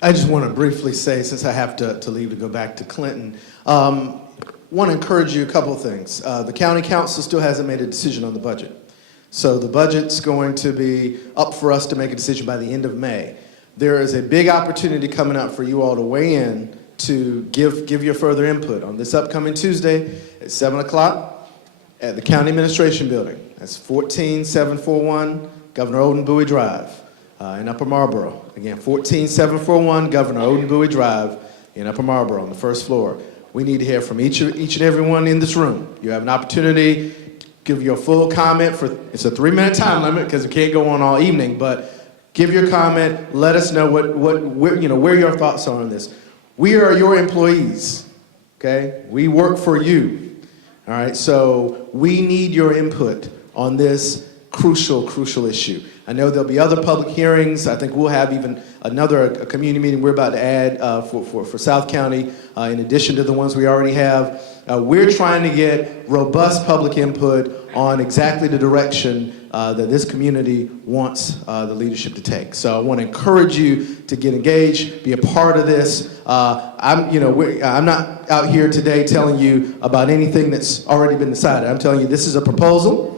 I just want to briefly say, since I have to leave to go back to Clinton, want to encourage you a couple of things. The county council still hasn't made a decision on the budget. So the budget's going to be up for us to make a decision by the end of May. There is a big opportunity coming up for you all to weigh in to give your further input on this upcoming Tuesday at 7 o'clock at the County Administration Building. That's 14741 Governor Odin Bowie Drive in Upper Marlboro. Again, 14741 Governor Odin Bowie Drive in Upper Marlboro on the first floor. We need to hear from each and every one in this room. You have an opportunity to give your full comment. It's a 3-minute time limit because it can't go on all evening, but give your comment. Let us know where your thoughts are on this. We are your employees, okay? We work for you, all right? So we need your input on this crucial issue. I know there'll be other public hearings. I think we'll have even another community meeting we're about to add for South County in addition to the ones we already have. We're trying to get robust public input on exactly the direction that this community wants the leadership to take. So I want to encourage you to get engaged, be a part of this. I'm not out here today telling you about anything that's already been decided. I'm telling you this is a proposal,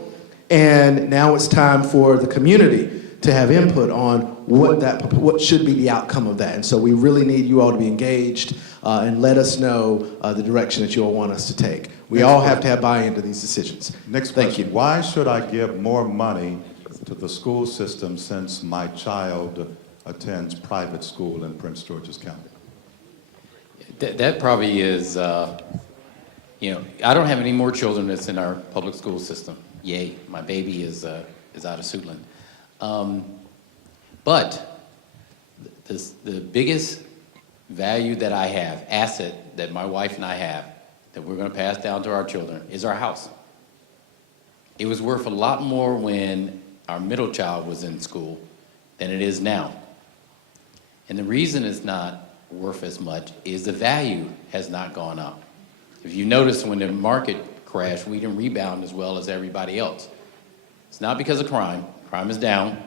and now it's time for the community to have input on what should be the outcome of that. And so we really need you all to be engaged and let us know the direction that you all want us to take. We all have to have buy-in to these decisions. Next question. Why should I give more money to the school system since my child attends private school in Prince George's County? That probably is, I don't have any more children that's in our public school system. Yay, my baby is out of Suitland. But the biggest value that I have, asset that my wife and I have, that we're going to pass down to our children, is our house. It was worth a lot more when our middle child was in school than it is now. And the reason it's not worth as much is the value has not gone up. If you notice, when the market crashed, we didn't rebound as well as everybody else. It's not because of crime. Crime is down.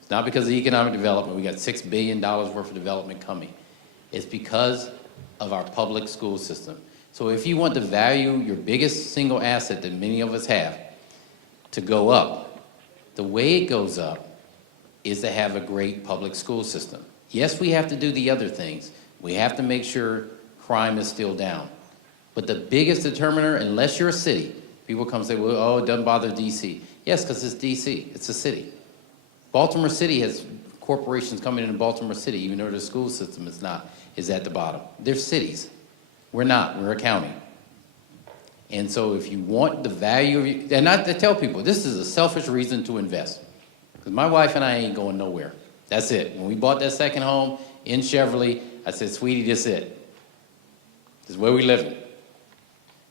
It's not because of economic development. We got $6 billion worth of development coming. It's because of our public school system. So if you want to value your biggest single asset that many of us have to go up, the way it goes up is to have a great public school system. Yes, we have to do the other things, We have to make sure crime is still down. But the biggest determiner, unless you're a city, people come and say, well, oh, it doesn't bother DC. Yes, because it's DC, it's a city. Baltimore City has corporations coming into Baltimore City, even though the school system is at the bottom. They're cities. We're not, we're a county. And so if you want the value of you, and not to tell people, this is a selfish reason to invest. Because my wife and I ain't going nowhere. That's it. When we bought that second home in Cheverly, I said, sweetie, this is it. This is where we live.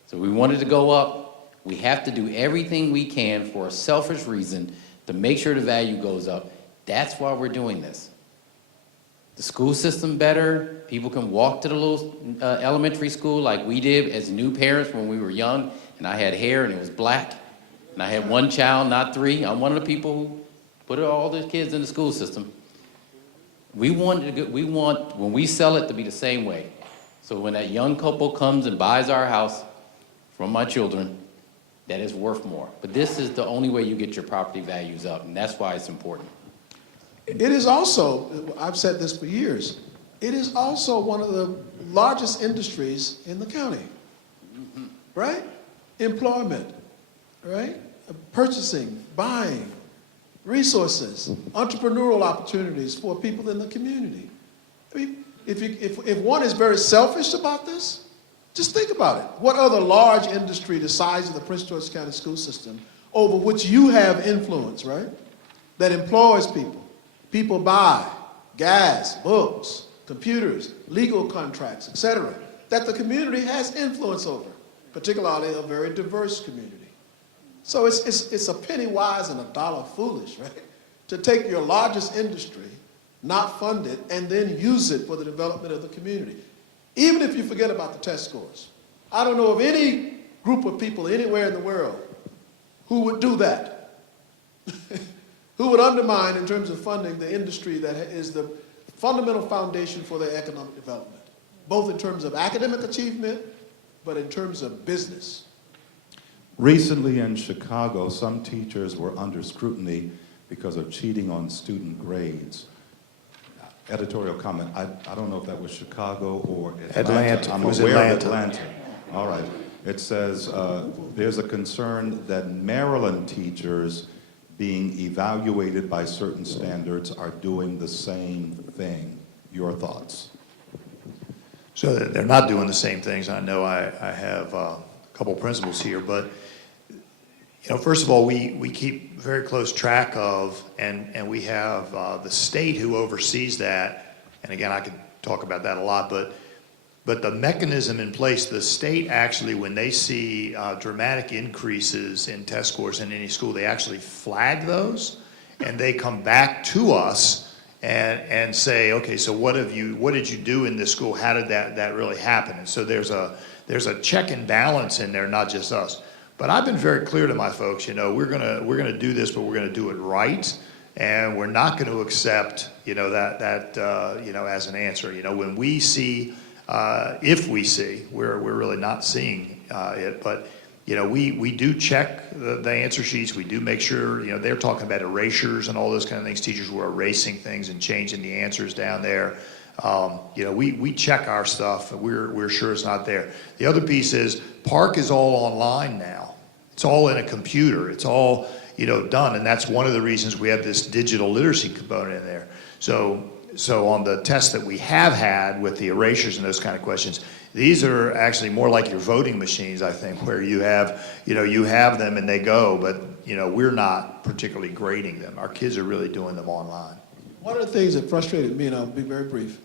So we wanted to go up. We have to do everything we can for a selfish reason to make sure the value goes up. That's why we're doing this. The school system better. People can walk to the little elementary school like we did as new parents when we were young, and I had hair and it was black, and I had one child, not three. I'm one of the people who put all the kids in the school system. We want, when we sell it, to be the same way. So when that young couple comes and buys our house from my children, that is worth more. But this is the only way you get your property values up, and that's why it's important. It is also, I've said this for years, it is also one of the largest industries in the county, right? Employment, right? Purchasing, buying, resources, entrepreneurial opportunities for people in the community. I mean, if one is very selfish about this, just think about it. What other large industry the size of the Prince George's County school system over which you have influence, right? That employs people. People buy gas, books, computers, legal contracts, etc., that the community has influence over, particularly a very diverse community. So it's a penny wise and a dollar foolish, right? To take your largest industry, not fund it, and then use it for the development of the community. Even if you forget about the test scores. I don't know of any group of people anywhere in the world who would do that. Who would undermine, in terms of funding, the industry that is the fundamental foundation for their economic development, both in terms of academic achievement, but in terms of business. Recently in Chicago, some teachers were under scrutiny because of cheating on student grades. Editorial comment, I don't know if that was Chicago or Atlanta. I'm aware of Atlanta. All right. It says there's a concern that Maryland teachers being evaluated by certain standards are doing the same thing. Your thoughts? So they're not doing the same things. I know I have a couple principals here, but you know, first of all, we keep very close track of, and we have the state who oversees that. And again, I could talk about that a lot, but the mechanism in place, the state actually, when they see dramatic increases in test scores in any school, they actually flag those, and they come back to us and say, okay, so what did you do in this school? How did that really happen? And so there's a check and balance in there, not just us. But I've been very clear to my folks, you know, we're gonna do this, but we're gonna do it right, and we're not going to accept, you know, that you know, as an answer. You know, when we see, if we see, we're really not seeing it, but you know, we do check the answer sheets. We do make sure, you know, they're talking about erasures and all those kind of things. Teachers were erasing things and changing the answers down there. You know, we check our stuff. We're sure it's not there. The other piece is Park is all online now. It's all in a computer. It's all, you know, done, and that's one of the reasons we have this digital literacy component in there. So on the tests that we have had with the erasures and those kind of questions, these are actually more like your voting machines, I think, where you have them and they go, but you know, we're not particularly grading them. Our kids are really doing them online. One of the things that frustrated me, and I'll be very brief,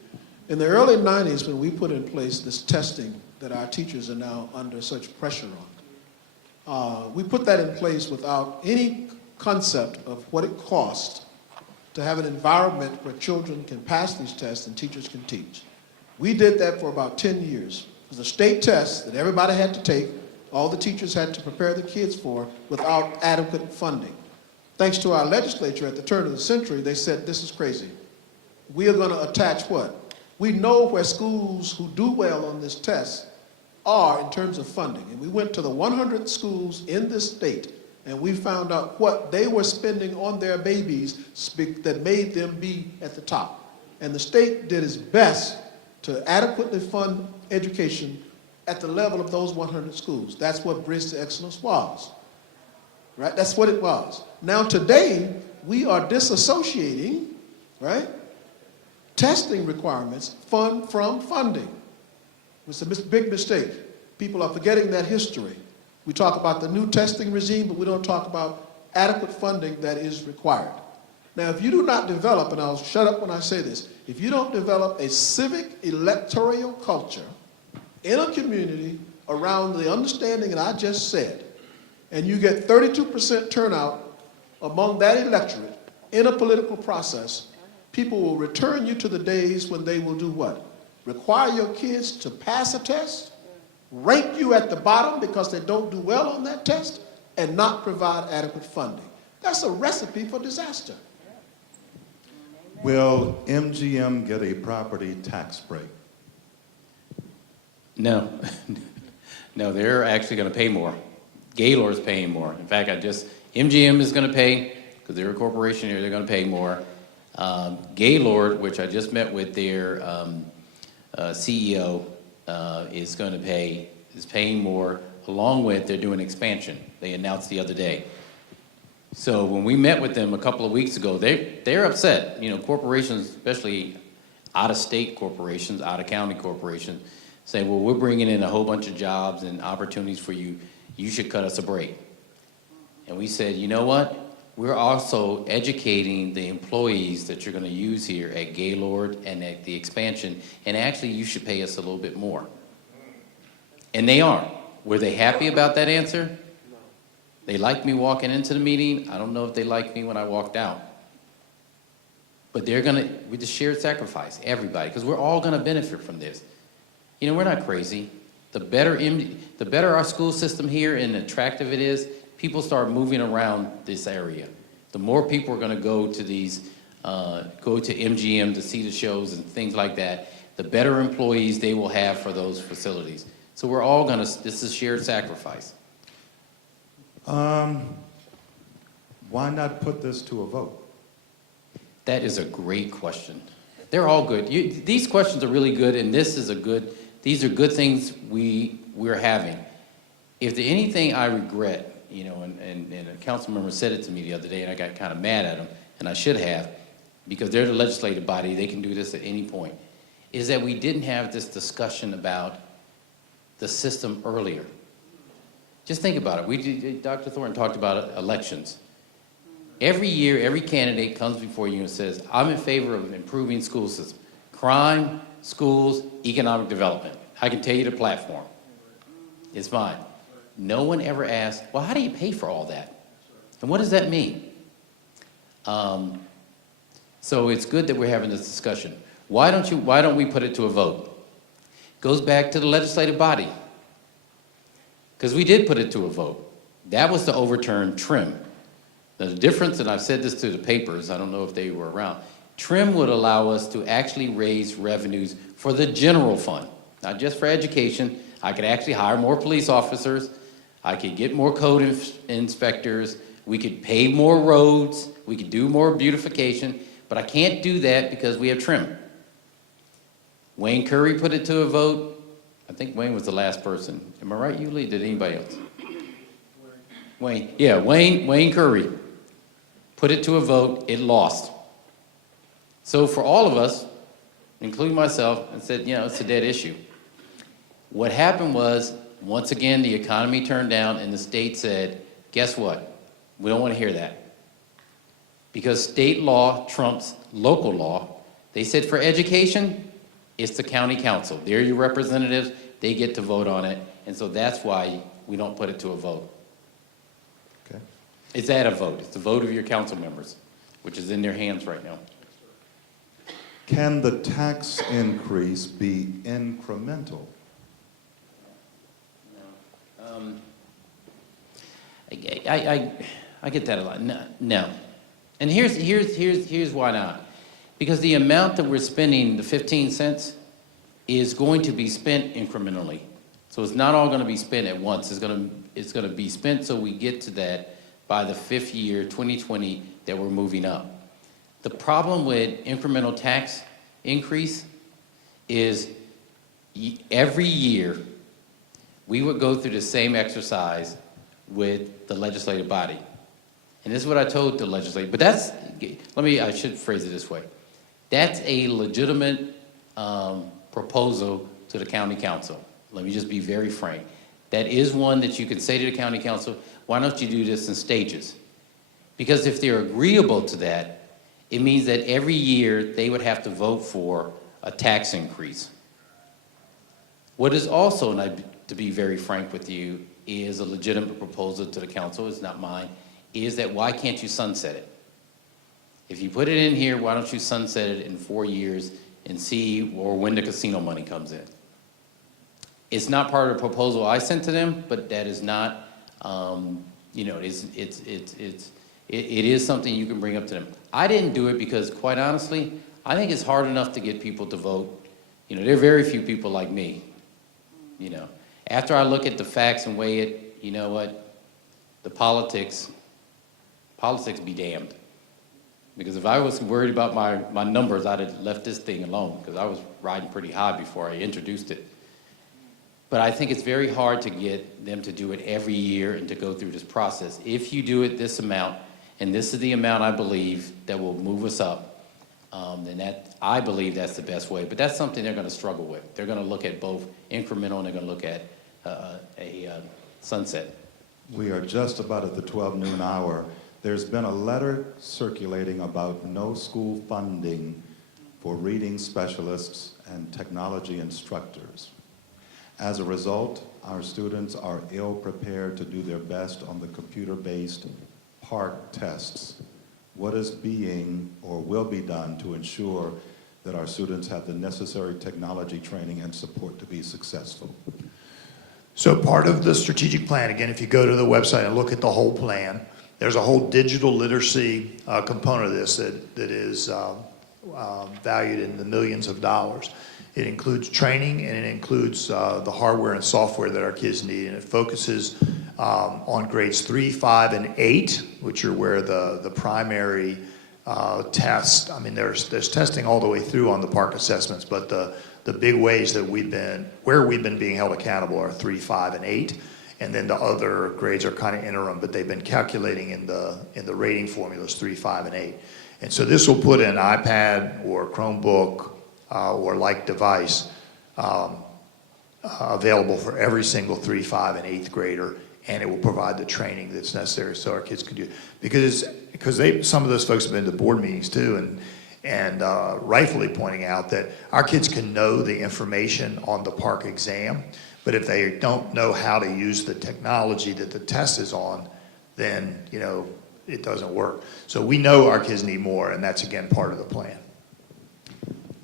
in the early 90s when we put in place this testing that our teachers are now under such pressure on, we put that in place without any concept of what it costs to have an environment where children can pass these tests and teachers can teach. We did that for about 10 years. It was a state test that everybody had to take, all the teachers had to prepare the kids for without adequate funding. Thanks to our legislature at the turn of the century, they said, this is crazy. We are going to attach what? We know where schools who do well on this test are in terms of funding. And we went to the 100 schools in this state, and we found out what they were spending on their babies that made them be at the top. And the state did its best to adequately fund education at the level of those 100 schools. That's what Bridge to Excellence was, right? That's what it was. Now today, we are disassociating, right, testing requirements from funding. It's a big mistake. People are forgetting that history. We talk about the new testing regime, but we don't talk about adequate funding that is required. Now, if you do not develop, and I'll shut up when I say this, if you don't develop a civic electoral culture in a community around the understanding that I just said, and you get 32% turnout among that electorate in a political process, people will return you to the days when they will do what? Require your kids to pass a test, rank you at the bottom because they don't do well on that test, and not provide adequate funding. That's a recipe for disaster. Will MGM get a property tax break? No, no, they're actually going to pay more. Gaylord's paying more. In fact, MGM is going to pay, because they're a corporation here, they're going to pay more. Gaylord, which I just met with their CEO, is paying more, along with they're doing expansion. They announced the other day. So when we met with them a couple of weeks ago, they're upset. You know, corporations, especially out-of-state corporations, out-of-county corporations, say, well, we're bringing in a whole bunch of jobs and opportunities for you. You should cut us a break. And we said, you know what? We're also educating the employees that you're going to use here at Gaylord and at the expansion, and actually you should pay us a little bit more. And they aren't. Were they happy about that answer? They liked me walking into the meeting. I don't know if they liked me when I walked out. But we just shared sacrifice, everybody, because we're all going to benefit from this. You know, we're not crazy. The better our school system here and attractive it is, people start moving around this area. The more people are going to go to MGM to see the shows and things like that, the better employees they will have for those facilities. So we're all going to, this is shared sacrifice. Why not put this to a vote? That is a great question. They're all good. These questions are really good, and these are good things we're having. If there's anything I regret, you know, and a council member said it to me the other day, and I got kind of mad at them, and I should have, because they're the legislative body, they can do this at any point, is that we didn't have this discussion about the system earlier. Just think about it. Dr. Thornton talked about elections. Every year, every candidate comes before you and says, I'm in favor of improving school system. Crime, schools, economic development. I can tell you the platform. It's fine. No one ever asked, well, how do you pay for all that? And what does that mean? So it's good that we're having this discussion. Why don't we put it to a vote? Goes back to the legislative body. Because we did put it to a vote. That was to overturn TRIM. Now, the difference, and I've said this to the papers, I don't know if they were around, TRIM would allow us to actually raise revenues for the general fund, not just for education. I could actually hire more police officers. I could get more code inspectors. We could pave more roads. We could do more beautification. But I can't do that because we have TRIM. Wayne Curry put it to a vote. I think Wayne was the last person. Am I right, Yuli? Did anybody else? Wayne. Yeah, Wayne Curry put it to a vote. It lost. So for all of us, including myself, I said, you know, it's a dead issue. What happened was, once again, the economy turned down and the state said, guess what? We don't want to hear that. Because state law trumps local law. They said for education, it's the county council. They're your representatives. They get to vote on it. And so that's why we don't put it to a vote. Okay. It's at a vote. It's the vote of your council members, which is in their hands right now. Can the tax increase be incremental? I get that a lot. No. And here's why not. Because the amount that we're spending, the 15 cents, is going to be spent incrementally. So it's not all going to be spent at once. It's going to be spent so we get to that by the 5th year, 2020, that we're moving up. The problem with incremental tax increase is every year, we would go through the same exercise with the legislative body. And this is what I told the legislature, but I should phrase it this way. That's a legitimate proposal to the county council. Let me just be very frank. That is one that you could say to the county council, why don't you do this in stages? Because if they're agreeable to that, it means that every year they would have to vote for a tax increase. What is also, and to be very frank with you, is a legitimate proposal to the council, it's not mine, is that why can't you sunset it? If you put it in here, why don't you sunset it in 4 years and see, or when the casino money comes in? It's not part of the proposal I sent to them, but that is not, it is something you can bring up to them. I didn't do it because, quite honestly, I think it's hard enough to get people to vote. There are very few people like me. After I look at the facts and weigh it, you know what? The politics be damned. Because if I was worried about my numbers, I'd have left this thing alone, because I was riding pretty high before I introduced it. But I think it's very hard to get them to do it every year and to go through this process. If you do it this amount, and this is the amount I believe that will move us up, then I believe that's the best way. But that's something they're going to struggle with. They're going to look at both incremental and they're going to look at a sunset. We are just about at the 12 noon hour. There's been a letter circulating about no school funding for reading specialists and technology instructors. As a result, our students are ill-prepared to do their best on the computer-based PARCC tests. What is being or will be done to ensure that our students have the necessary technology training and support to be successful? So part of the strategic plan, again, if you go to the website and look at the whole plan, there's a whole digital literacy component of this that is valued in the millions of dollars. It includes training and it includes the hardware and software that our kids need, and it focuses on grades 3, 5, and 8, which are where the primary tests. I mean, there's testing all the way through on the PARCC assessments, but the big ways that we've been being held accountable are 3, 5, and 8, and then the other grades are kind of interim, but they've been calculating in the rating formulas 3, 5, and 8. And so this will put an iPad or Chromebook or like device available for every single 3, 5, and 8th grader, and it will provide the training that's necessary so our kids can do it. Because some of those folks have been to board meetings too, and rightfully pointing out that our kids can know the information on the PARCC exam, but if they don't know how to use the technology that the test is on, then it doesn't work. So we know our kids need more, and that's again part of the plan.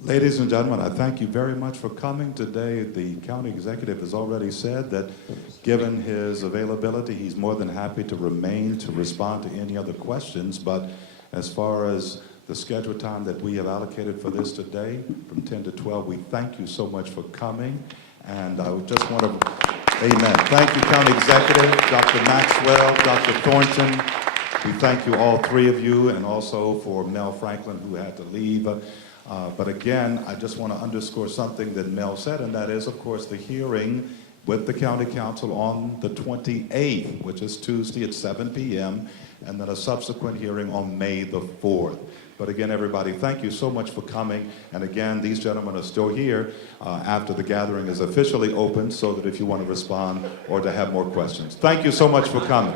Ladies and gentlemen, I thank you very much for coming today. The county executive has already said that given his availability, he's more than happy to remain to respond to any other questions. But as far as the scheduled time that we have allocated for this today, from 10 to 12, we thank you so much for coming. And I would just want to, amen. Thank you, County Executive, Dr. Maxwell, Dr. Thornton. We thank you, all three of you, and also for Mel Franklin, who had to leave. But again, I just want to underscore something that Mel said, and that is, of course, the hearing with the County Council on the 28th, which is Tuesday at 7 p.m., and then a subsequent hearing on May the 4th. But again, everybody, thank you so much for coming. And again, these gentlemen are still here after the gathering is officially open, so that if you want to respond or to have more questions. Thank you so much for coming.